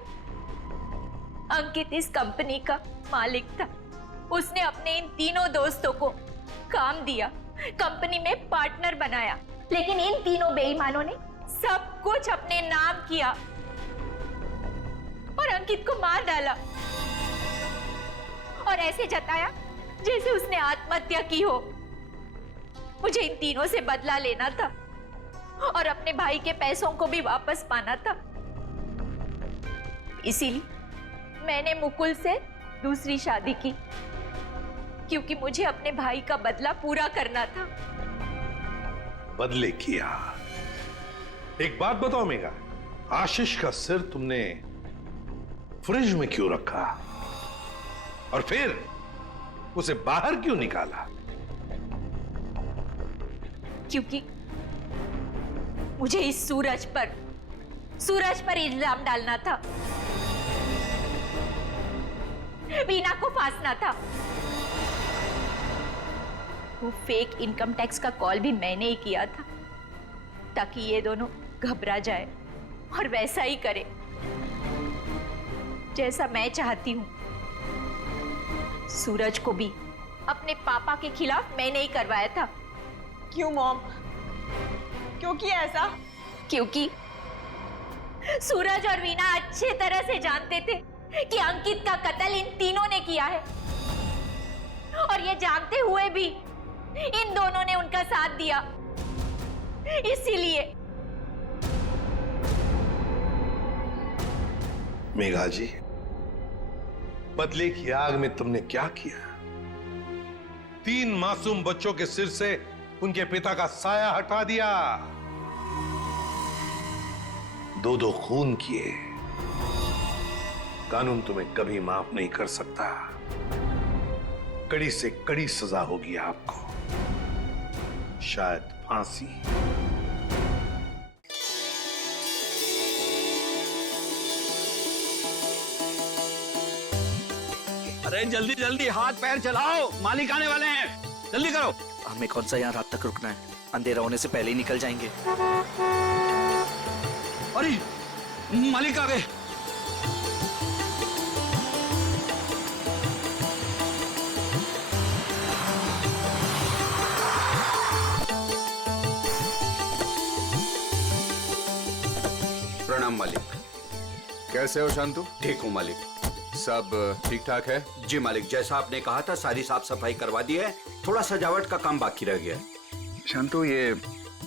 अंकित इस कंपनी का मालिक था। उसने अपने इन तीनों दोस्तों को काम दिया, कंपनी में पार्टनर बनाया, लेकिन इन तीनों बेईमानों ने सब कुछ अपने नाम किया और अंकित को मार डाला और ऐसे जताया जैसे उसने आत्महत्या की हो। मुझे इन तीनों से बदला लेना था और अपने भाई के पैसों को भी वापस पाना था। इसीलिए मैंने मुकुल से दूसरी शादी की, क्योंकि मुझे अपने भाई का बदला पूरा करना था। बदले किया। एक बात बताओ मेघा, आशीष का सिर तुमने फ्रिज में क्यों रखा और फिर उसे बाहर क्यों निकाला? क्योंकि मुझे इस सूरज पर इल्जाम डालना था, वीना को फांसना था। वो फेक इनकम टैक्स का कॉल भी मैंने ही किया था, ताकि ये दोनों घबरा जाए और वैसा ही करे जैसा मैं चाहती हूं। सूरज को भी अपने पापा के खिलाफ मैंने ही करवाया था। क्यों मॉम, क्यों किया ऐसा? क्योंकि सूरज और वीना अच्छे तरह से जानते थे कि अंकित का कत्ल इन तीनों ने किया है, और ये जानते हुए भी इन दोनों ने उनका साथ दिया। इसीलिए मेघा जी, बदले की आग में तुमने क्या किया? 3 मासूम बच्चों के सिर से उनके पिता का साया हटा दिया। 2 खून किए। कानून तुम्हें कभी माफ नहीं कर सकता। कड़ी से कड़ी सजा होगी आपको, शायद फांसी। अरे जल्दी जल्दी हाथ पैर चलाओ, मालिक आने वाले हैं, जल्दी करो। हमें कौन सा यहाँ रात तक रुकना है, अंधेरा होने से पहले ही निकल जाएंगे। अरे मालिक आ गए। प्रणाम मालिक। कैसे हो शांतु? ठीक हूँ मालिक। सब ठीक ठाक है? जी मालिक, जैसा आपने कहा था सारी साफ सफाई करवा दी है, थोड़ा सजावट का काम बाकी रह गया। शांतु, ये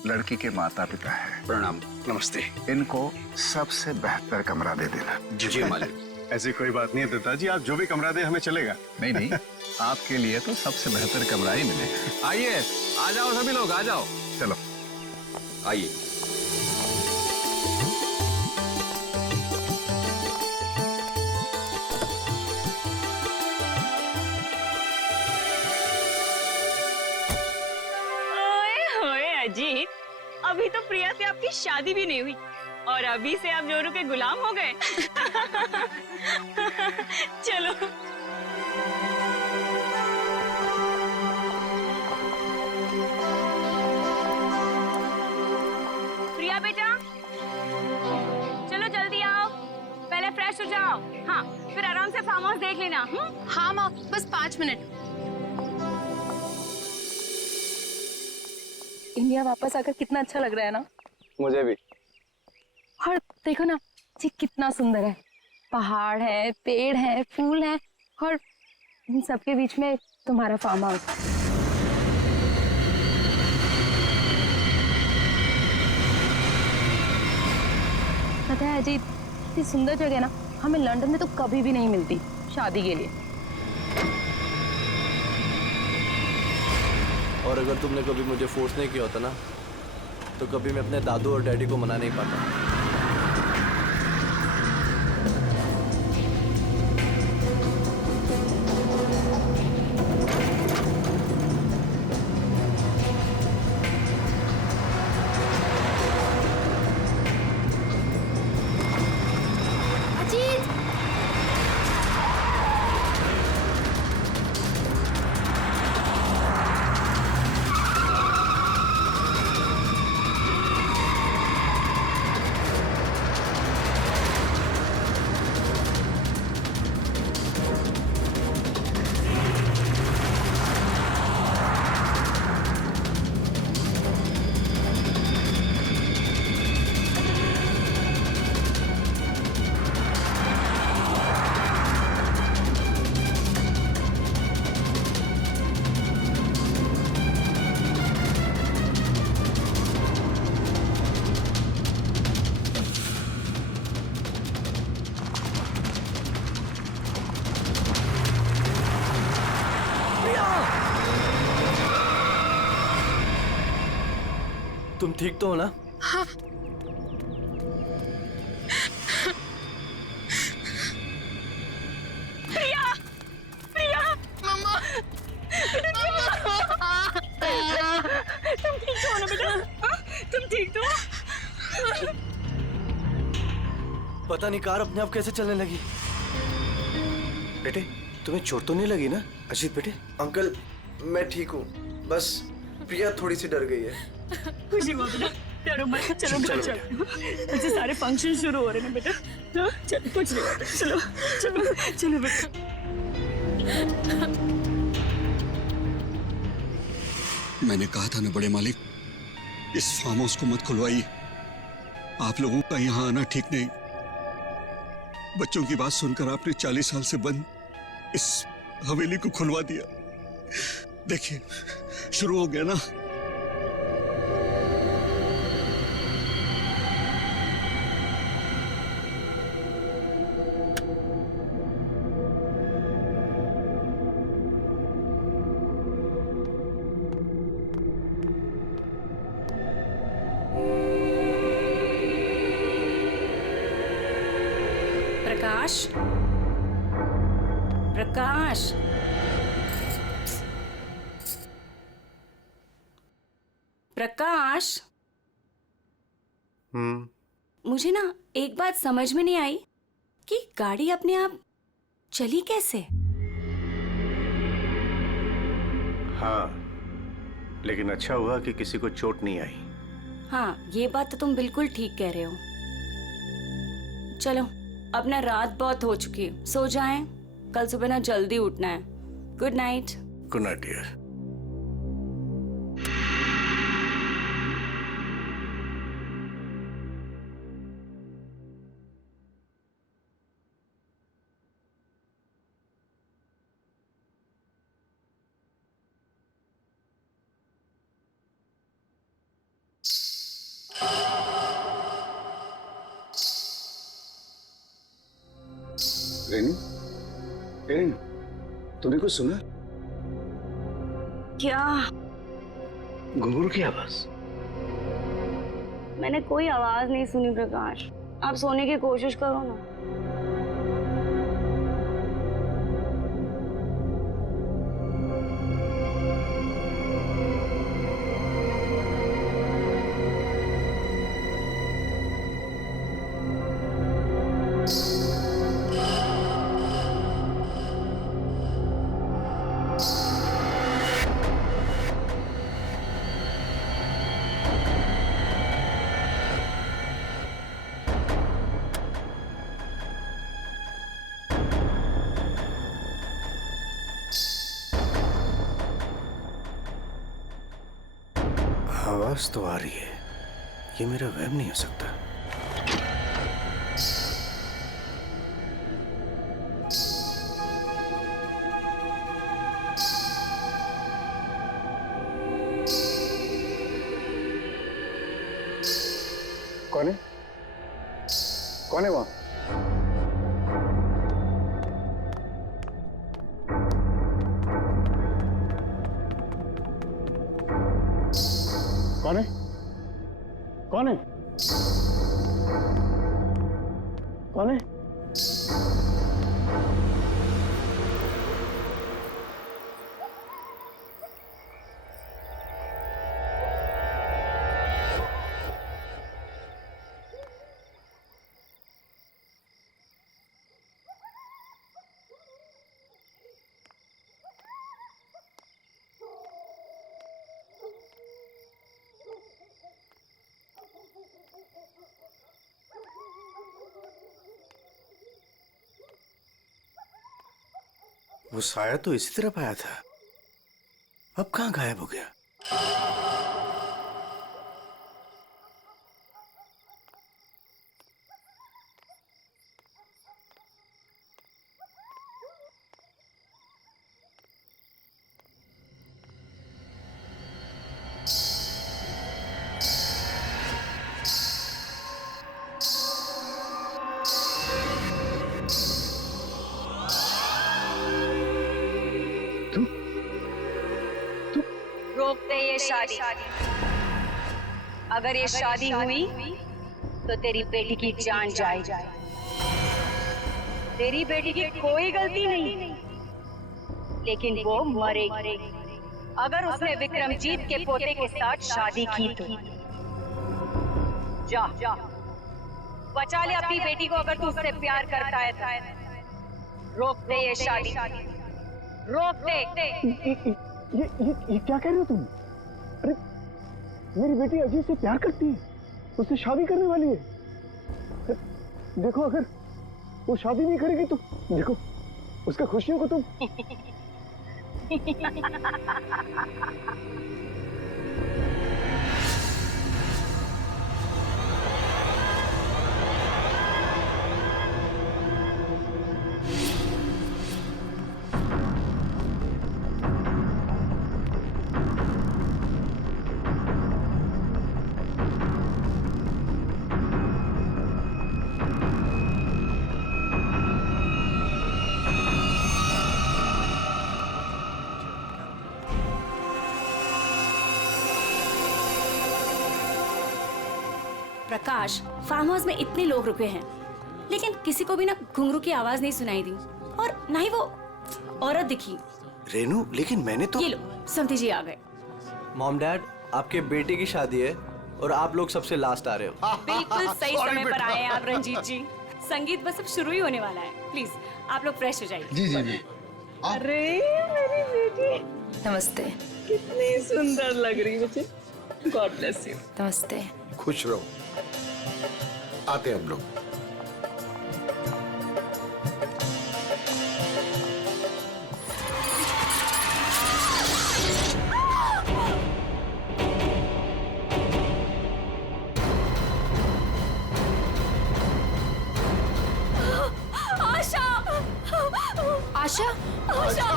लड़की के माता पिता है। प्रणाम। नमस्ते। इनको सबसे बेहतर कमरा दे देना। जी मालिक। ऐसी कोई बात नहीं है दत्ता जी, आप जो भी कमरा दे हमें चलेगा। नहीं नहीं, आपके लिए तो सबसे बेहतर कमरा ही मिलेगा। आइए, आ जाओ सभी लोग, आ जाओ। चलो आइए। अजीत, अभी तो प्रिया से आपकी शादी भी नहीं हुई और अभी से आप जोरू के गुलाम हो गए। चलो। प्रिया बेटा, चलो जल्दी आओ, पहले फ्रेश हो जाओ। हाँ, फिर आराम से फार्म हाउस देख लेना। हाँ माँ, बस 5 मिनट। इंडिया वापस आकर कितना अच्छा लग रहा है ना। मुझे भी। और देखो ना जी, कितना सुंदर है। पहाड़ है, पेड़ है, फूल है और इन सबके बीच में तुम्हारा फार्म हाउस। पता है अजीत, इतनी सुंदर जगह ना हमें लंदन में तो कभी भी नहीं मिलती शादी के लिए। और अगर तुमने कभी मुझे फोर्स नहीं किया होता ना, तो कभी मैं अपने दादू और डैडी को मना नहीं पाता। तुम ठीक तो हो ना? हाँ। प्रिया, प्रिया, मम्मा, तुम ठीक तो हो ना बेटा? तुम ठीक तो हो? पता नहीं कार अपने आप कैसे चलने लगी। बेटे तुम्हें चोट तो नहीं लगी ना? अजीत बेटे। अंकल मैं ठीक हूँ, बस प्रिया थोड़ी सी डर गई है। खुशी हुआ बेटा, डरो मत, चलो घर चलो। वैसे सारे फंक्शन शुरू हो रहे हैं बेटा। हाँ, चलो कुछ नहीं बेटा, चलो चलो चलो बेटा। मैंने कहा था ना बड़े मालिक, इस फार्म हाउस को मत खुलवाइए। आप लोगों का यहाँ आना ठीक नहीं। बच्चों की बात सुनकर आपने 40 साल से बंद इस हवेली को खुलवा दिया। देखिए शुरू हो गया ना। प्रकाश, प्रकाश, प्रकाश। मुझे ना एक बात समझ में नहीं आई कि गाड़ी अपने आप चली कैसे? हाँ, लेकिन अच्छा हुआ कि किसी को चोट नहीं आई। हाँ, ये बात तो तुम बिल्कुल ठीक कह रहे हो। चलो, अब ना रात बहुत हो चुकी है, सो जाएं। कल सुबह ना जल्दी उठना है। Good night. Good night dear. Renu, Renu, तूने कुछ सुना? क्या? घुंघरू की आवाज। मैंने कोई आवाज नहीं सुनी प्रकाश। आप सोने की कोशिश करो ना। आवाज तो आ रही है, ये मेरा वहम नहीं हो सकता। कौन है? कौन है वहां? कौन है? कौन है? कौन है? वो साया तो इसी तरफ आया था, अब कहाँ गायब हो गया? रोक दे ये शादी। अगर ये शादी हुई तो तेरी बेटी की जान जाएगी। तेरी बेटी की कोई गलती नहीं, लेकिन वो मरेगी अगर उसने विक्रमजीत के पोते के साथ शादी की तो। जा बचा ले अपनी बेटी को अगर तू उससे प्यार करता है तो। रोक दे ये शादी, रोक दे। ये क्या कह रहे हो तुम? अरे मेरी बेटी अजीत से प्यार करती है, उससे शादी करने वाली है। देखो अगर वो शादी नहीं करेगी तो देखो उसका खुशियों को तुम प्रकाश, फार्म हाउस में इतने लोग रुके हैं, लेकिन किसी को भी ना घुंघरू की आवाज नहीं सुनाई दी और ना ही वो औरत दिखी। रेनू, लेकिन मैंने तो। ये लो, समधी जी आ गए। मॉम डैड, आपके बेटे की शादी है और आप लोग सबसे लास्ट आ रहे हो। बिल्कुल सही समय पर आए हैं आप रंजीत जी। संगीत बस अब शुरू ही होने वाला है। प्लीज आप लोग फ्रेश हो जाइए। जी जी जी। अरे मेरी बेटी, नमस्ते। कितनी सुंदर लग रही बच्चे। God bless you. नमस्ते। खुश रहो, आते हैं हम लोग। आशा, आशा, आशा,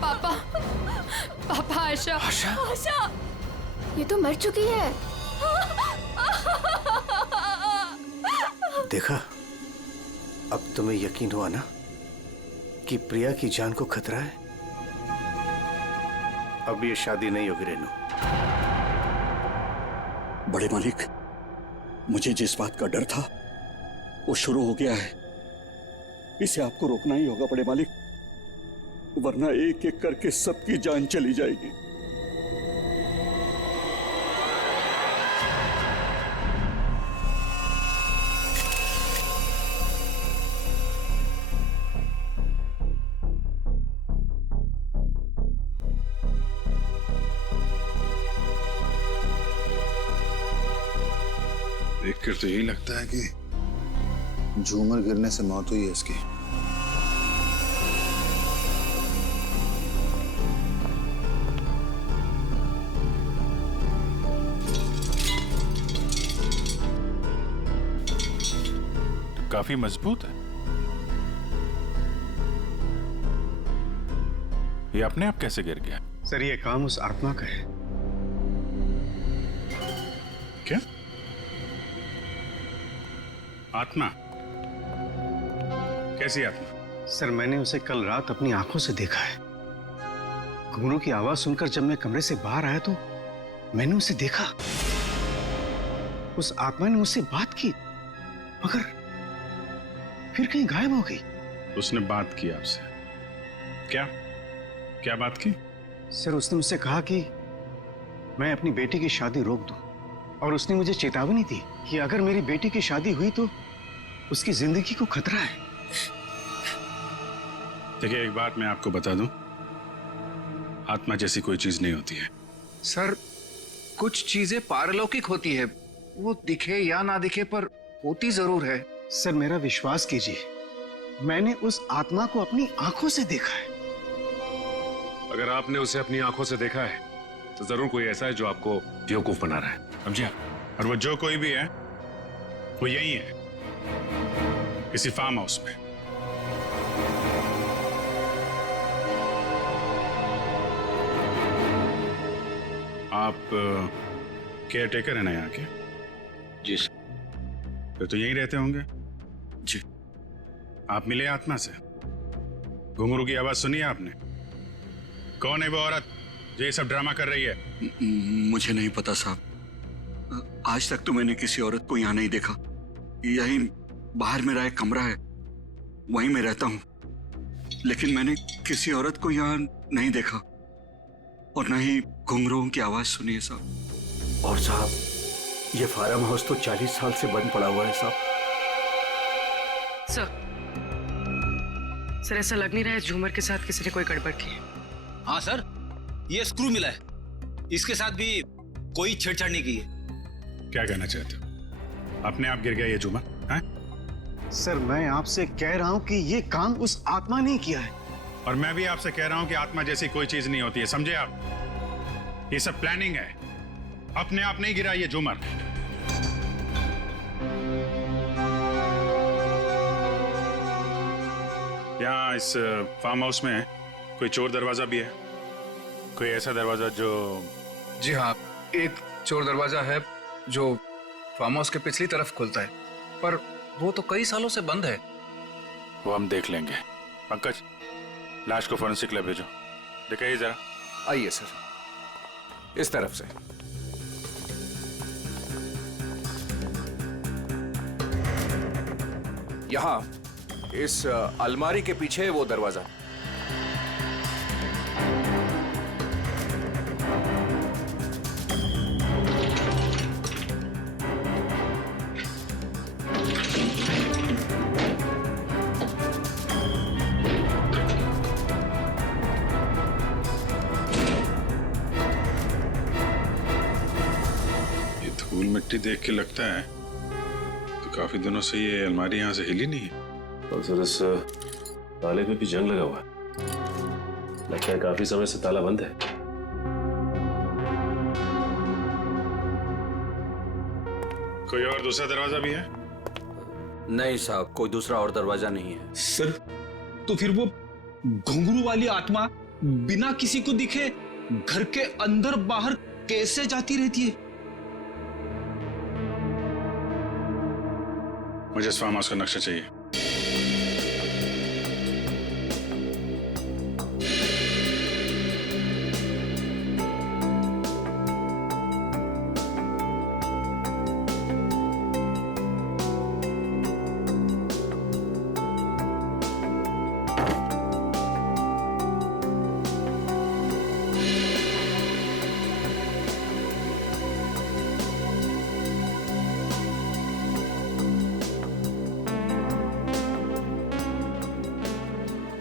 पापा, पापा, आशा, आशा, आशा, ये तो मर चुकी है। देखा, अब तुम्हें यकीन हुआ ना कि प्रिया की जान को खतरा है? अब ये शादी नहीं होगी रेनू। बड़े मालिक, मुझे जिस बात का डर था वो शुरू हो गया है। इसे आपको रोकना ही होगा बड़े मालिक, वरना एक एक करके सबकी जान चली जाएगी। देखकर तो यही लगता है कि झूमर गिरने से मौत हुई है इसकी। काफी मजबूत है। ये अपने आप कैसे गिर गया? सर, ये काम उस आत्मा का है। क्या? आत्मा? कैसी आत्मा? सर मैंने उसे कल रात अपनी आंखों से देखा है। घुंघरू की आवाज सुनकर जब मैं कमरे से बाहर आया तो मैंने उसे देखा। उस आत्मा ने मुझसे बात की मगर फिर कहीं गायब हो गई। उसने बात की आपसे? क्या क्या बात की? सर उसने मुझसे कहा कि मैं अपनी बेटी की शादी रोक दूं और उसने मुझे चेतावनी दी कि अगर मेरी बेटी की शादी हुई तो उसकी जिंदगी को खतरा है। देखिए एक बात मैं आपको बता दूं, आत्मा जैसी कोई चीज नहीं होती है। सर कुछ चीजें पारलौकिक होती है, वो दिखे या ना दिखे पर होती जरूर है। सर मेरा विश्वास कीजिए, मैंने उस आत्मा को अपनी आंखों से देखा है। अगर आपने उसे अपनी आंखों से देखा है तो जरूर कोई ऐसा है जो आपको बेवकूफ बना रहा है, समझे? और वो जो कोई भी है वो यही है, किसी फार्म हाउस में। आप केयर टेकर है ना यहाँ के? जी सर। फिर तो यहीं रहते होंगे। जी। आप मिले आत्मा से? घुंघरू की आवाज सुनी है आपने? कौन है वो औरत जो ये सब ड्रामा कर रही है? मुझे नहीं पता साहब, आज तक तो मैंने किसी औरत को यहाँ नहीं देखा। यहीं बाहर मेरा एक कमरा है, वहीं मैं रहता हूँ, लेकिन मैंने किसी औरत को यहाँ नहीं देखा और न ही घुंघरूओं की आवाज सुनी है साहब। और साहब ये फार्म हाउस तो 40 साल से बंद पड़ा हुआ है साहब। सर ऐसा लग नहीं रहा है झूमर के साथ किसी ने कोई गड़बड़ की है। हाँ सर, ये स्क्रू मिला है, इसके साथ भी कोई छेड़छाड़ नहीं की है। क्या कहना चाहते हो? अपने आप गिर गया ये झूमर? हैं? सर मैं आपसे कह रहा हूं कि ये काम उस आत्मा ने किया है। और मैं भी आपसे कह रहा हूं कि आत्मा जैसी कोई चीज नहीं होती है, समझे आप? ये सब प्लानिंग है, अपने आप नहीं गिरा ये झूमर। यहाँ इस फार्म हाउस में कोई चोर दरवाजा भी है? कोई ऐसा दरवाजा जो... जी हाँ, एक चोर दरवाजा है जो फार्म हाउस के पिछली तरफ खुलता है, पर वो तो कई सालों से बंद है। वो हम देख लेंगे। पंकज, लाश को फॉरेंसिक लैब भेजो, दिखाइए जरा। आइए सर, इस तरफ से। यहाँ इस अलमारी के पीछे वो दरवाजा। ये धूल मिट्टी देख के लगता है तो काफी दिनों से ये अलमारी यहाँ से हिली नहीं है। और सर इस ताले पे भी जंग लगा हुआ है, लगता है काफी समय से ताला बंद है। कोई और दूसरा दरवाजा भी है? नहीं साहब, कोई दूसरा और दरवाजा नहीं है। सर तो फिर वो घुंघरू वाली आत्मा बिना किसी को दिखे घर के अंदर बाहर कैसे जाती रहती है? मुझे इस फार्म हाउस का नक्शा चाहिए।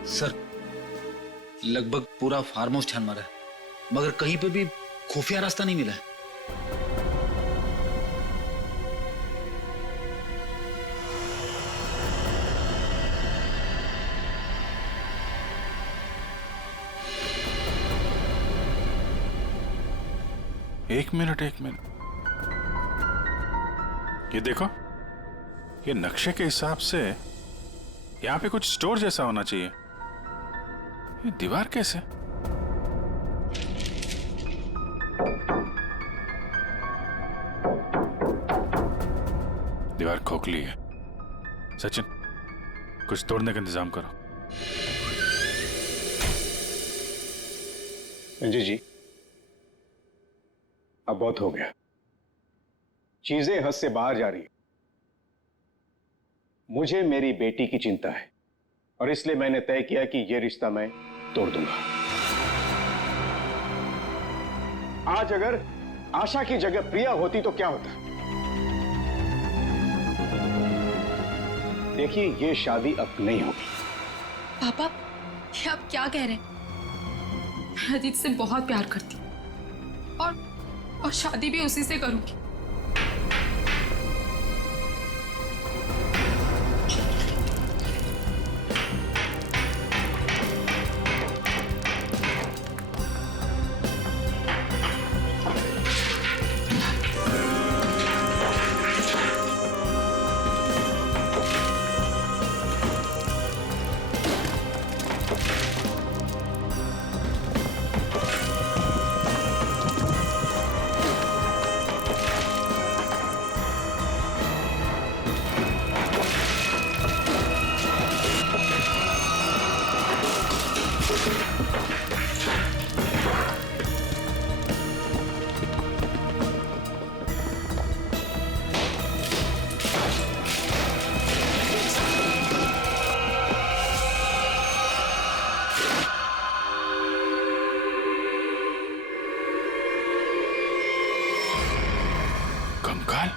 सर लगभग पूरा फार्म हाउस छान मारा है, मगर कहीं पे भी खुफिया रास्ता नहीं मिला है। एक मिनट। ये देखो, ये नक्शे के हिसाब से यहाँ पे कुछ स्टोर जैसा होना चाहिए। ये दीवार कैसे? दीवार खोखली है, सचिन, कुछ तोड़ने का इंतजाम करो। रंजीत जी, अब बहुत हो गया। चीजें हद से बाहर जा रही है। मुझे मेरी बेटी की चिंता है और इसलिए मैंने तय किया कि यह रिश्ता मैं तोड़ दूंगा। आज अगर आशा की जगह प्रिया होती तो क्या होता? देखिए, यह शादी अब नहीं होगी। पापा, ये आप क्या कह रहे हैं? मैं अजीत से बहुत प्यार करती हूँ और शादी भी उसी से करूंगी। कंकाल?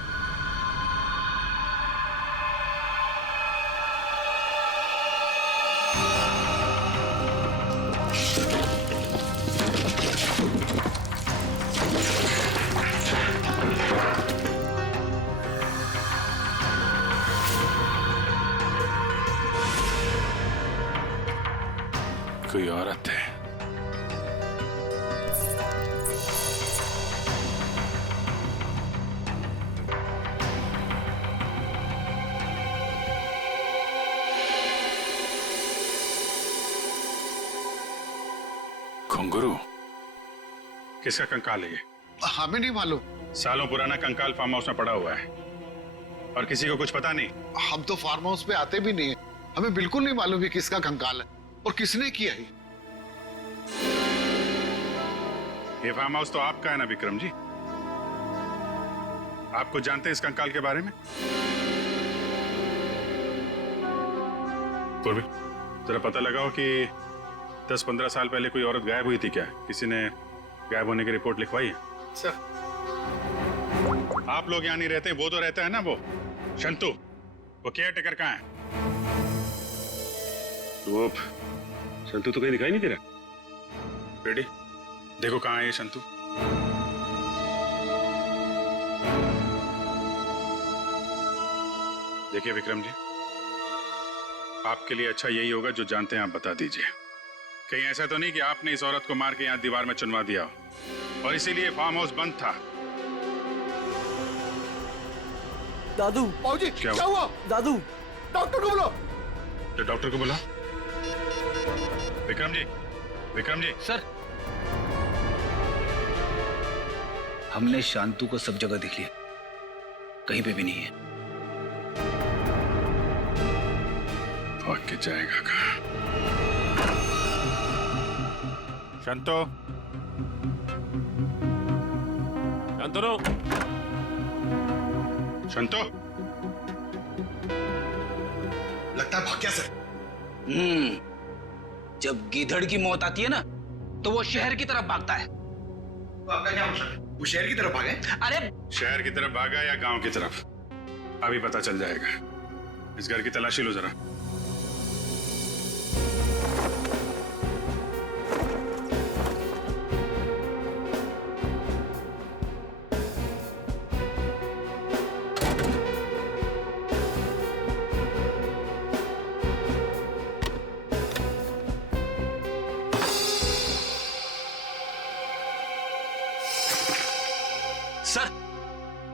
कोई औरत है। घुंघरू? किसका कंकाल है ये? हमें नहीं मालूम। सालों पुराना कंकाल फार्म हाउस में पड़ा हुआ है और किसी को कुछ पता नहीं। हम तो फार्म हाउस पे आते भी नहीं है, हमें बिल्कुल नहीं मालूम कि किसका कंकाल है और किसने किया है। ये फार्म हाउस तो आपका है ना विक्रम जी? आप कुछ जानते हैं इस कंकाल के बारे में? पूर्वी, जरा पता लगाओ कि 10-15 साल पहले कोई औरत गायब हुई थी क्या? किसी ने गायब होने की रिपोर्ट लिखवाई है? सर, आप लोग यहाँ नहीं रहते, वो तो रहता है ना, वो शंतु, वो केयर टेकर कहाँ है? वो शंतु तो कहीं दिखाई नहीं दे रहा। बेटी, देखो कहाँ है ये शंतु। देखिए विक्रम जी, आपके लिए अच्छा यही होगा जो जानते हैं आप बता दीजिए। कहीं ऐसा तो नहीं कि आपने इस औरत को मार के यहाँ दीवार में चुनवा दिया हो और इसीलिए फार्म हाउस बंद था? दादू। बाबूजी, क्या हुआ? दादू, डॉक्टर को बुलाओ। तो डॉक्टर को बुला। विक्रम जी, विक्रम जी। सर, हमने शांतु को सब जगह देख लिया, कहीं पे भी नहीं है। भाग के जाएगा कहाँ? शांतो, शांतनु, शांतो। लगता है भाग गया सर। जब गीधड़ की मौत आती है ना, तो वो शहर की तरफ भागता है। तो आपका क्या मतलब है? वो शहर की तरफ भागे? अरे शहर की तरफ भागा या गांव की तरफ, अभी पता चल जाएगा। इस घर की तलाशी लो जरा। सर,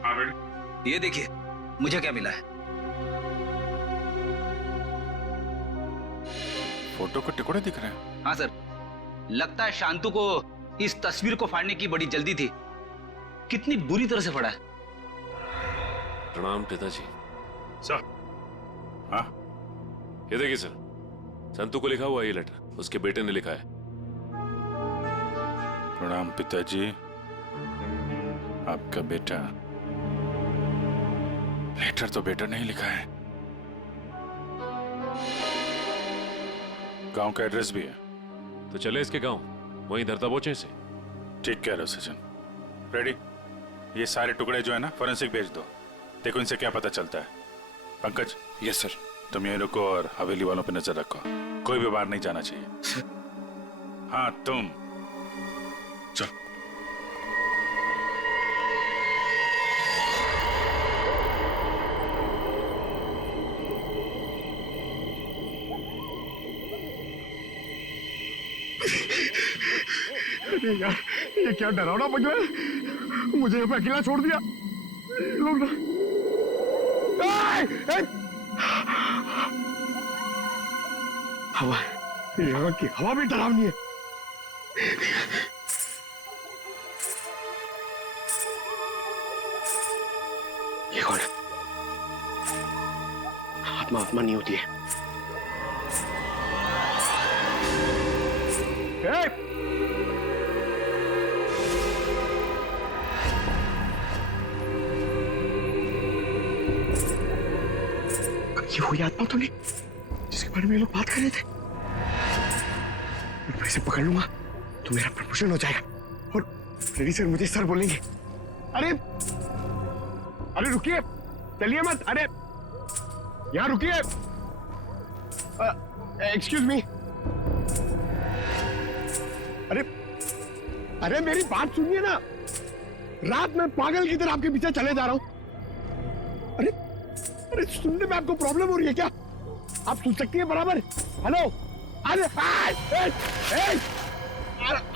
हाँ बेटे, ये देखिए मुझे क्या मिला है। फोटो के टुकड़े दिख रहे हैं। हाँ सर, लगता है शांतु को इस तस्वीर को फाड़ने की बड़ी जल्दी थी। कितनी बुरी तरह से फाड़ा है। प्रणाम पिताजी। सर, हाँ ये देखिए सर, संतू को लिखा हुआ है ये लेटर, उसके बेटे ने लिखा है। प्रणाम पिताजी, आपका बेटा। लेटर तो बेटा नहीं लिखा है, गांव का एड्रेस भी है। तो चले इसके गांव, वहीं धरता बोचे इसे। ठीक कह रहे हो सचिन। रेडी, ये सारे टुकड़े जो है ना फॉरेंसिक भेज दो, देखो इनसे क्या पता चलता है। पंकज। Yes sir. तुम यहीं रुको और हवेली वालों पे नजर रखो, कोई भी बाहर नहीं जाना चाहिए। हाँ तुम चल। अरे यार, ये क्या डरावना बन रहा है, मुझे यहाँ पे अकेला छोड़ दिया। लोग ना हवा, यहाँ की हवा भी डरावनी है। ये कौन है? आत्मा आत्मा नहीं होती है। ये हुई आत्मा तो नहीं जिसके बारे में ये लोग बात कर रहे थे? मैं इसे पकड़ लूंगा तो मेरा प्रमोशन हो जाएगा और रेडी सर मुझे सर बोलेंगे। अरे अरे रुकिए, चलिए मत। अरे यहाँ रुकिए, एक्सक्यूज मी। अरे अरे मेरी बात सुनिए ना, रात में पागल की तरह आपके पीछे चले जा रहा हूं। अरे अरे सुनने में आपको प्रॉब्लम हो रही है क्या? आप सुन सकती है बराबर? हेलो। अरे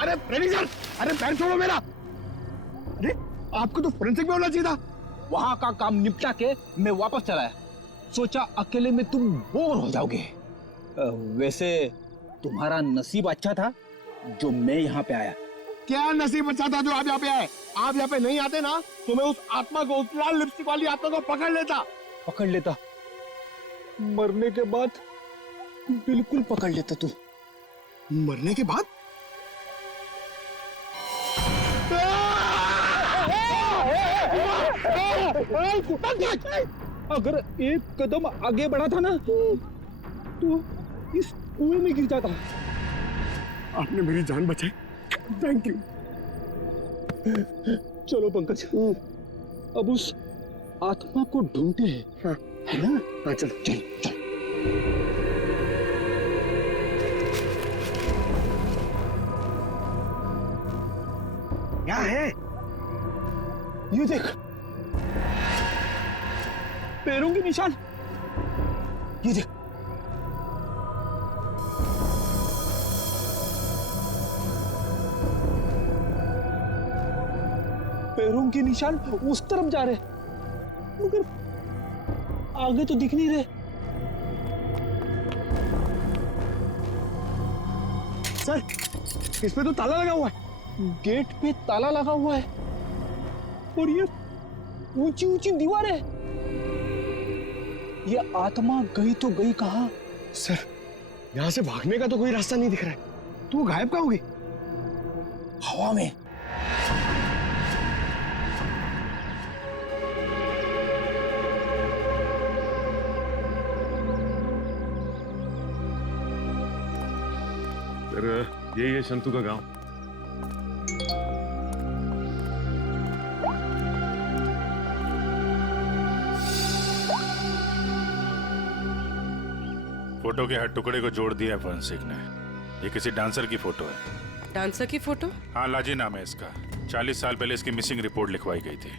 अरे रेडी सर, अरे पैर छोड़ो मेरा। अरे आपको तो फोरेंसिक में होना चाहिए था। वहां का काम निपटा के मैं वापस चला आया, सोचा अकेले में तुम बोर हो जाओगे। वैसे तुम्हारा नसीब अच्छा था जो मैं यहाँ पे आया। क्या नसीब अच्छा था जो आप यहाँ पे आए? आप यहाँ पे नहीं आते ना तो मैं उस आत्मा को, उस लाल लिपस्टिक वाली आत्मा को पकड़ लेता। मरने के बाद बिल्कुल पकड़ लेता तू। मरने के बाद? अगर एक कदम आगे बढ़ा था ना तो इस कुएं में गिर जाता। आपने मेरी जान बचाई, थैंक यू। चलो पंकज, अब उस आत्मा को ढूंढते हैं। हाँ है ना? हाँ चलो चलो चलो। क्या है? ये देख, पैरों के निशान। ये देख, पैरों के निशान उस तरफ जा रहे, मगर आगे तो दिख नहीं रहे। सर, इस पे तो ताला लगा हुआ है। गेट पे ताला लगा हुआ है और ये ऊंची ऊंची दीवार है। ये आत्मा गई तो गई कहां? सर, यहां से भागने का तो कोई रास्ता नहीं दिख रहा है। तू गायब कहां होगी? हवा में। यही है शंतु का गांव। फोटो के हर टुकड़े को जोड़ दिया है फोरेंसिक ने। ये किसी डांसर की फोटो है। डांसर की फोटो? हाँ, लाजी नाम है इसका। 40 साल पहले इसकी मिसिंग रिपोर्ट लिखवाई गई थी।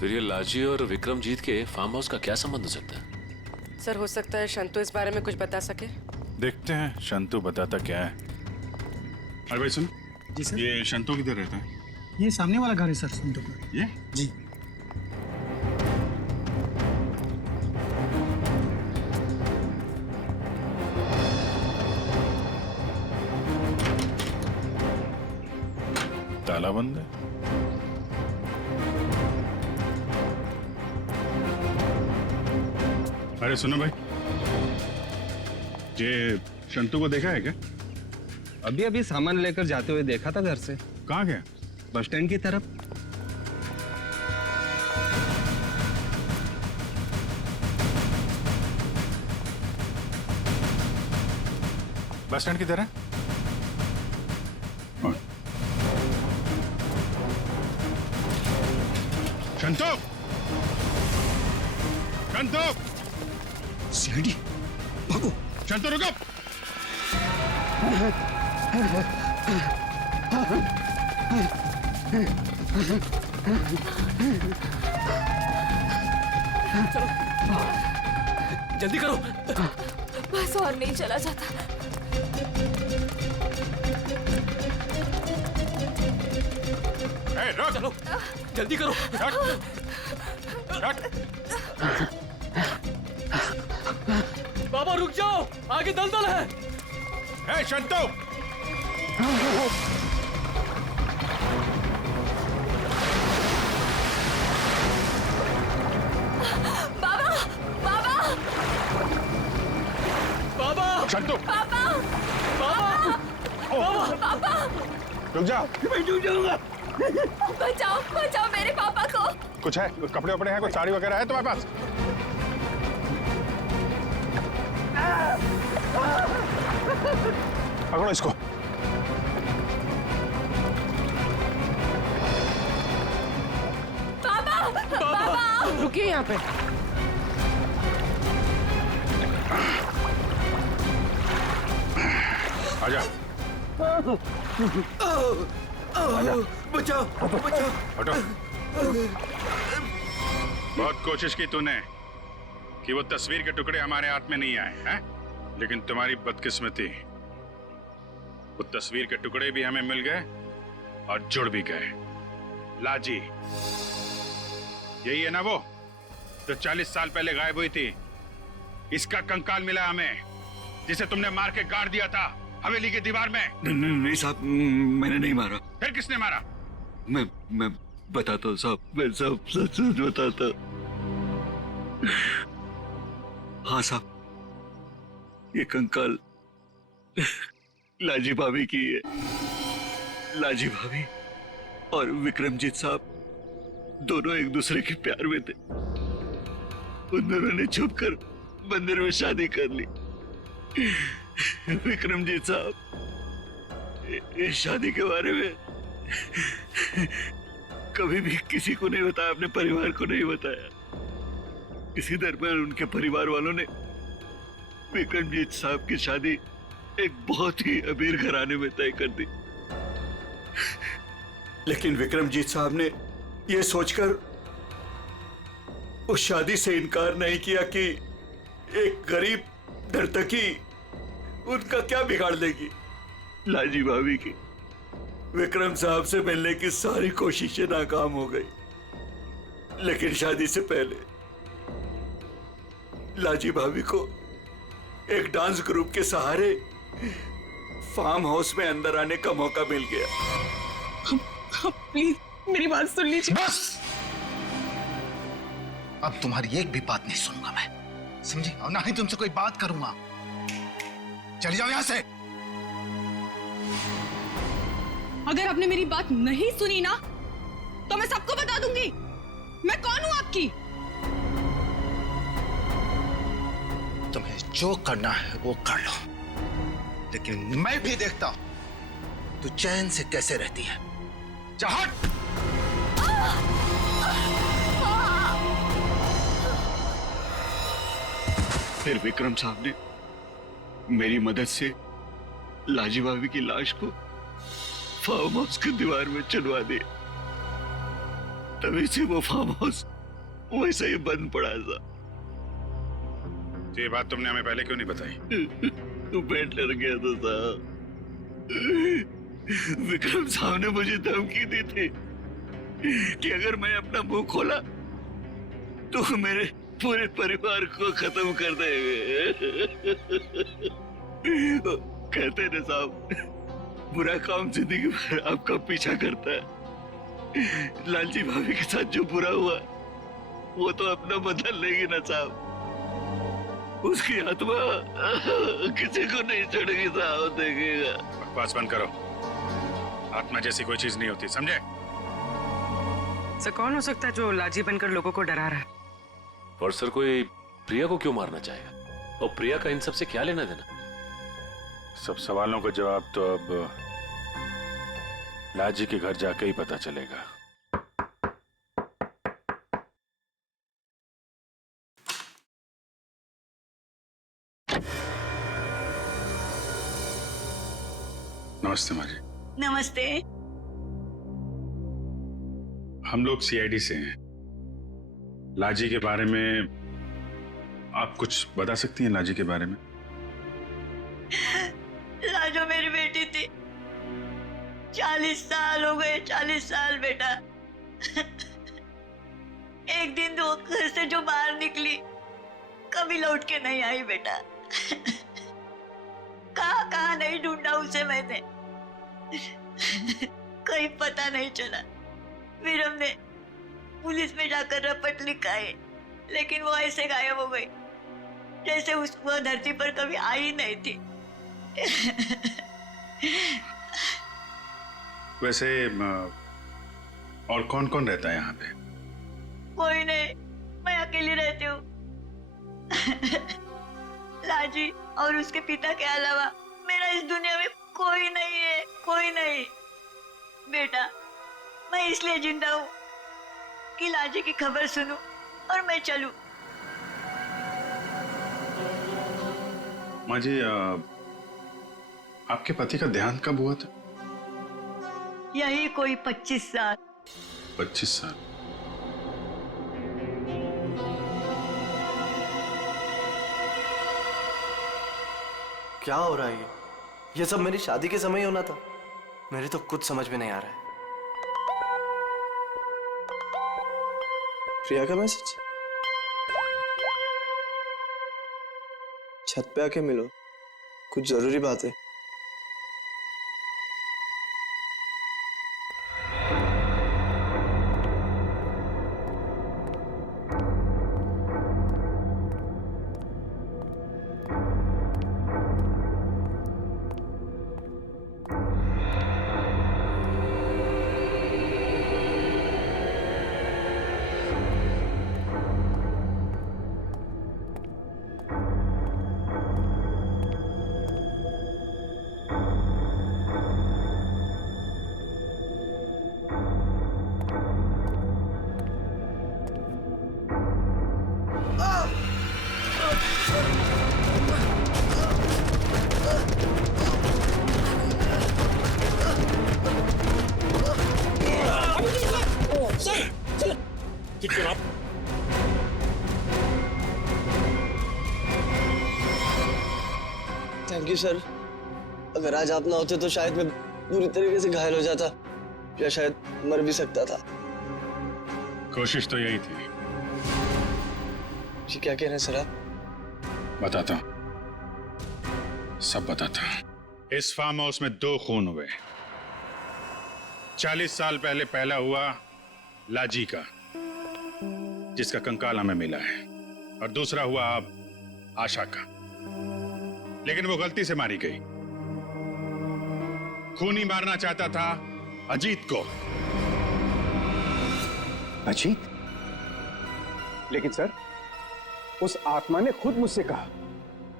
फिर ये लाजी और विक्रमजीत के फार्म हाउस का क्या संबंध हो सकता है? सर, हो सकता है शंतु इस बारे में कुछ बता सके। देखते हैं शंतु बताता क्या है। अरे भाई सुन। जी सर। ये शंतु किधर रहता है? ये सामने वाला घर है सर, संतू का। ये? जी। ताला बंद है। अरे सुनो भाई, ये शंतु को देखा है क्या? अभी अभी सामान लेकर जाते हुए देखा था घर से। कहाँ गया? बस स्टैंड की तरफ। बस स्टैंड की तरह? शंतु! शंतु! सीढ़ी भागो! शंतु रुको! जल्दी करो। बस और नहीं चला जाता। रुक! चलो जल्दी करो। बाबा रुक जाओ, आगे दलदल है। ए शंतु! बाबा! बाबा! बाबा! शंतु! पापा! बाबा! पापा! रुक जा! मैं डूब जाऊंगा। बचाओ बचाओ मेरे पापा को। कुछ है? कपड़े वपड़े हैं? कुछ साड़ी वगैरह है तुम्हारे पास? पकड़ो इसको। पापा! पापा! रुकिए यहाँ पे। आजा। बचाओ बचाओ। हटो। बहुत कोशिश की तूने कि वो तस्वीर के टुकड़े हमारे हाथ में नहीं आए हैं, लेकिन तुम्हारी बदकिस्मती, वो तस्वीर के टुकड़े भी हमें मिल गए और जुड़ भी गए। लाजी यही है ना वो जो 40 साल पहले गायब हुई थी? इसका कंकाल मिला हमें, जिसे तुमने मार के गाड़ दिया था हवेली की दीवार में। नहीं साहब, मैंने नहीं मारा। फिर किसने मारा? मैं बताता हूँ साहब, मैं सब सच बताता। हाँ साहब, ये कंकाल लाजी भाभी की है। लाजी भाभी और विक्रमजीत साहब दोनों एक दूसरे के प्यार में थे। उन दोनों ने छुपकर मंदिर में शादी कर ली। विक्रमजीत साहब इस शादी के बारे में कभी भी किसी को नहीं बताया, अपने परिवार को नहीं बताया। इसी दरमियान उनके परिवार वालों ने विक्रमजीत साहब की शादी एक बहुत ही अमीर घराने में तय कर दी। लेकिन विक्रमजीत साहब ने यह सोचकर उस शादी से इनकार नहीं किया कि एक गरीब नर्तकी उनका क्या बिगाड़ लेगी। लाजी भाभी की विक्रम साहब से मिलने की सारी कोशिशें नाकाम हो गई, लेकिन शादी से पहले लाजी भाभी को एक डांस ग्रुप के सहारे फार्म हाउस में अंदर आने का मौका मिल गया। प्लीज मेरी बात सुन लीजिए। बस अब तुम्हारी एक भी बात नहीं सुनूंगा मैं, समझी? और ना ही तुमसे कोई बात करूंगा। चले जाओ यहां से। अगर आपने मेरी बात नहीं सुनी ना तो मैं सबको बता दूंगी मैं कौन हूं आपकी। तुम्हें जो करना है वो कर लो, लेकिन मैं भी देखता हूं तू चैन से कैसे रहती है। जा हट। फिर विक्रम साहब ने मेरी मदद से लाजी भाभी की लाश को फार्म हाउस की दीवार में चुनवा दिया। तभी से वो फार्म हाउस वैसे ही बंद पड़ा था। ये बात तुमने हमें पहले क्यों नहीं बताई? तू पेट डर गया था साहब। विक्रम साहब ने मुझे धमकी दी थी कि अगर मैं अपना मुंह खोला तो मेरे पूरे परिवार को खत्म कर देंगे। कहते ना साहब, बुरा काम जिंदगी भर आपका पीछा करता है। लालजी भाभी के साथ जो बुरा हुआ वो तो अपना बदल लेगी ना साहब। उसकी आत्मा किसी को नहीं चढ़ेगी साहब, देखेगा। बकवास बंद करो। आत्मा जैसी कोई चीज नहीं होती, समझे? सर कौन हो सकता है जो लाजी बनकर लोगों को डरा रहा है? और सर कोई प्रिया को क्यों मारना चाहेगा? और प्रिया का इन सब से क्या लेना देना? सब सवालों का जवाब तो अब लाजी के घर जाके ही पता चलेगा। नमस्ते माँ जी। नमस्ते। हम लोग सीआईडी से हैं। लाजी के बारे में आप कुछ बता सकती हैं? लाजी के बारे में? लाजो मेरी बेटी थी। 40 साल हो गए, 40 साल बेटा। एक दिन दो घर से जो बाहर निकली, कभी लौट के नहीं आई बेटा। कहाँ नहीं ढूंढा उसे मैंने, कहीं पता नहीं चला। फिर हमने पुलिस में जाकर रपट लिखाए, लेकिन वो ऐसे गायब हो गई जैसे वो धरती पर कभी आई नहीं थी। वैसे और कौन कौन रहता है यहाँ पे? कोई नहीं, मैं अकेली रहती हूँ। लाजी और उसके पिता के अलावा मेरा इस दुनिया में कोई नहीं है, कोई नहीं। बेटा, मैं इसलिए जिंदा हूँ कि लाजी की खबर सुनूं और मैं चलूं। माँ जी, आपके पति का देहांत कब हुआ था? यही कोई 25 साल। 25 साल? क्या हो रहा है ये सब मेरी शादी के समय होना था। मेरे तो कुछ समझ में नहीं आ रहा है। प्रिया का मैसेज। छत पे आके मिलो, कुछ जरूरी बात है। Thank you sir. अगर आज आप ना होते तो शायद मैं पूरी तरीके से घायल हो जाता, या शायद मर भी सकता था। कोशिश तो यही थी। जी क्या कह रहे हैं सर आप? बताता हूं, सब बताता हूं। इस फार्म हाउस में 2 खून हुए। 40 साल पहले पहला हुआ लाजी का, जिसका कंकाल हमें मिला है, और दूसरा हुआ अब आशा का, लेकिन वो गलती से मारी गई। खूनी मारना चाहता था अजीत को। अजीत? लेकिन सर, उस आत्मा ने खुद मुझसे कहा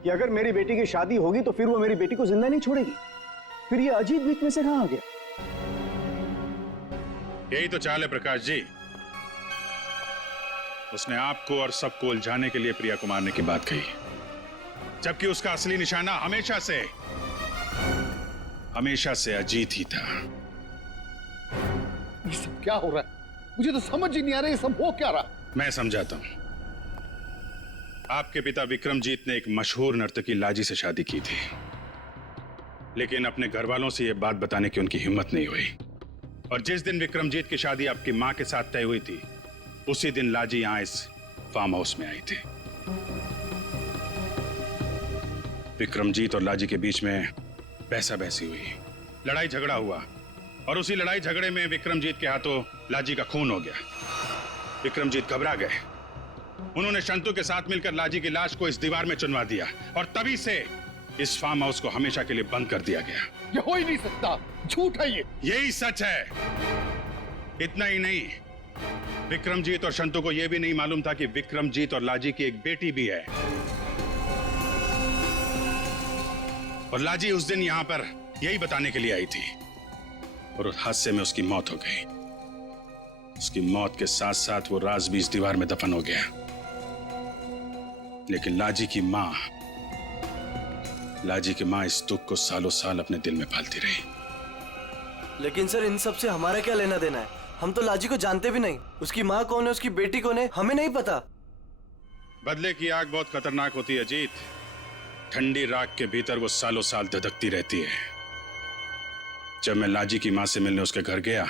कि अगर मेरी बेटी की शादी होगी तो फिर वो मेरी बेटी को जिंदा नहीं छोड़ेगी। फिर ये अजीत बीच में से कहां आ गया? यही तो चाल है प्रकाश जी। उसने आपको और सबको उलझाने के लिए प्रिया को मारने की बात कही, जबकि उसका असली निशाना हमेशा से अजीत ही था। ये सब क्या हो रहा है? मुझे तो समझ ही नहीं आ रहा, ये सब हो क्या रहा? मैं समझाता हूं। आपके पिता विक्रमजीत ने एक मशहूर नर्तकी लाजी से शादी की थी, लेकिन अपने घर वालों से यह बात बताने की उनकी हिम्मत नहीं हुई। और जिस दिन विक्रमजीत की शादी आपकी मां के साथ तय हुई थी, उसी दिन लाजी यहां इस फार्म हाउस में आई थी। विक्रमजीत और लाजी के बीच में बहसा बहसी हुई, लड़ाई झगड़ा हुआ, और उसी लड़ाई झगड़े में विक्रमजीत के हाथों लाजी का खून हो गया। विक्रमजीत घबरा गए, उन्होंने शंतु के साथ मिलकर लाजी की लाश को इस दीवार में चुनवा दिया और तभी से इस फार्म हाउस को हमेशा के लिए बंद कर दिया गया। ये हो ही नहीं सकता, झूठ है ये। यही सच है। इतना ही नहीं, विक्रमजीत और शंतु को यह भी नहीं मालूम था कि विक्रमजीत और लाजी की एक बेटी भी है। और लाजी उस दिन यहां पर यही बताने के लिए आई थी और उस हादसे में उसकी मौत हो गई। उसकी मौत के साथ साथ वो राज भी इस दीवार में दफन हो गया। लेकिन लाजी की मां इस दुख को सालों साल अपने दिल में पालती रही। लेकिन सर, इन सब से हमारा क्या लेना देना है? हम तो लाजी को जानते भी नहीं। उसकी माँ कौन है, उसकी बेटी कौन है, हमें नहीं पता। बदले की आग बहुत खतरनाक होती है अजीत। ठंडी राख के भीतर वो सालों साल धधकती रहती है। जब मैं लाजी की मां से मिलने उसके घर गया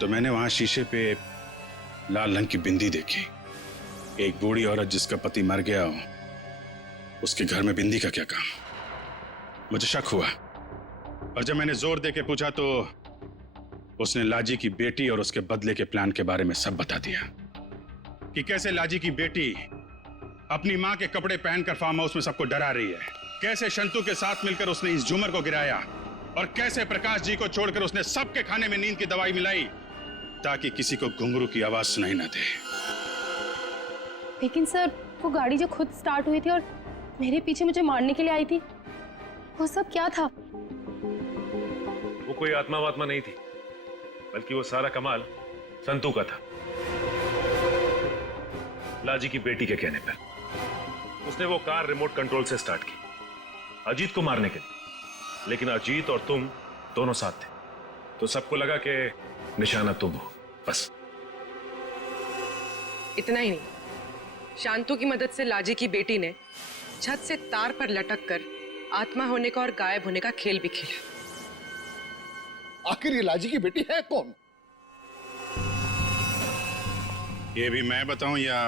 तो मैंने वहां शीशे पे लाल रंग की बिंदी देखी। एक बूढ़ी औरत जिसका पति मर गया हो, उसके घर में बिंदी का क्या काम? मुझे शक हुआ और जब मैंने जोर दे के पूछा तो उसने लाजी की बेटी और उसके बदले के प्लान के बारे में सब बता दिया कि कैसे लाजी की बेटी अपनी मां के कपड़े पहनकर फार्म हाउस में सबको डरा रही है, कैसे शंतु के साथ मिलकर उसने इस झूमर को गिराया और कैसे प्रकाश जी को छोड़कर उसने सबके खाने में नींद की दवाई मिलाई ताकि किसी को घुंघरू की आवाज सुनाई ना दे। लेकिन सर, वो गाड़ी जो खुद स्टार्ट हुई थी और मेरे पीछे मुझे मारने के लिए आई थी, वो सब क्या था? वो कोई आत्मा वात्मा नहीं थी, बल्कि वो सारा कमाल संतू का था। लाजी की बेटी के कहने पर उसने वो कार रिमोट कंट्रोल से स्टार्ट की अजीत को मारने के लिए, लेकिन अजीत और तुम दोनों साथ थे तो सबको लगा कि निशाना तुम हो। बस इतना ही नहीं, शांतु की मदद से लाजी की बेटी ने छत से तार पर लटक कर आत्मा होने का और गायब होने का खेल भी खेला। आखिर ये लाजी की बेटी है कौन? ये भी मैं बताऊं या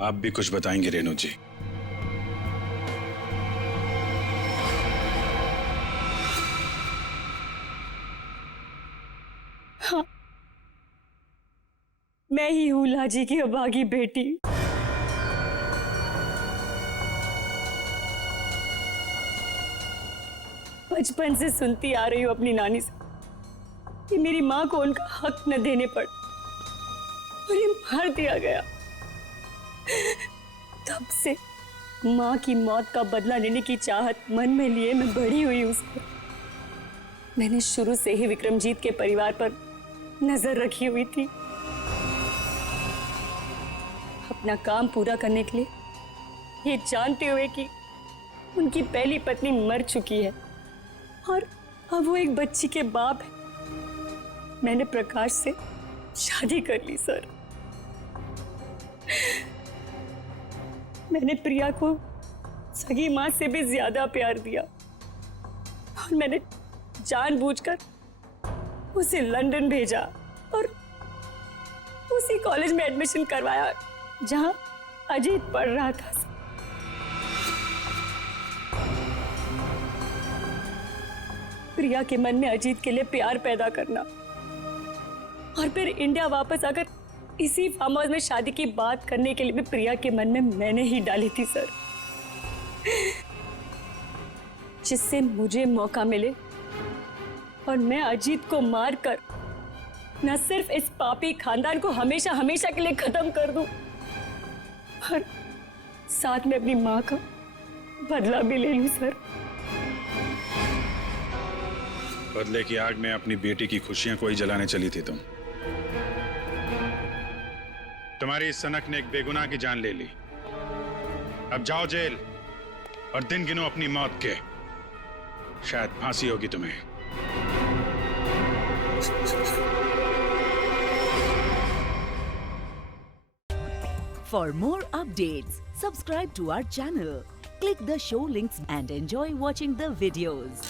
आप भी कुछ बताएंगे रेणु जी? हाँ, मैं ही हूं लाजी की अभागी बेटी। बचपन से सुनती आ रही हूं अपनी नानी से कि मेरी मां को उनका हक न देने पर उन्हें मार दिया गया। तब से मां की मौत का बदला लेने की चाहत मन में लिए मैं बड़ी हुई उसको। मैंने शुरू से ही विक्रमजीत के परिवार पर नजर रखी हुई थी। अपना काम पूरा करने के लिए, ये जानते हुए कि उनकी पहली पत्नी मर चुकी है और अब वो एक बच्ची के बाप है, मैंने प्रकाश से शादी कर ली सर। मैंने प्रिया को सगी मां से भी ज्यादा प्यार दिया और मैंने जानबूझकर उसे लंदन भेजा और उसी कॉलेज में एडमिशन करवाया जहां अजीत पढ़ रहा था। प्रिया के मन में अजीत के लिए प्यार पैदा करना और फिर इंडिया वापस आकर इसी फार्म हाउस में शादी की बात करने के लिए भी प्रिया के मन में मैंने ही डाली थी सर, जिससे मुझे मौका मिले और मैं अजीत को मारकर न सिर्फ इस पापी खानदान को हमेशा हमेशा के लिए खत्म कर दूं, और साथ में अपनी मां का बदला भी ले लूं सर। बदले की आग में अपनी बेटी की खुशियां कोई जलाने चली थी तुम। तुम्हारी इस सनक ने एक बेगुनाह की जान ले ली। अब जाओ जेल और दिन गिनो अपनी मौत के। शायद फांसी होगी तुम्हें। For more updates, subscribe to our channel, click the show links and enjoy watching the videos.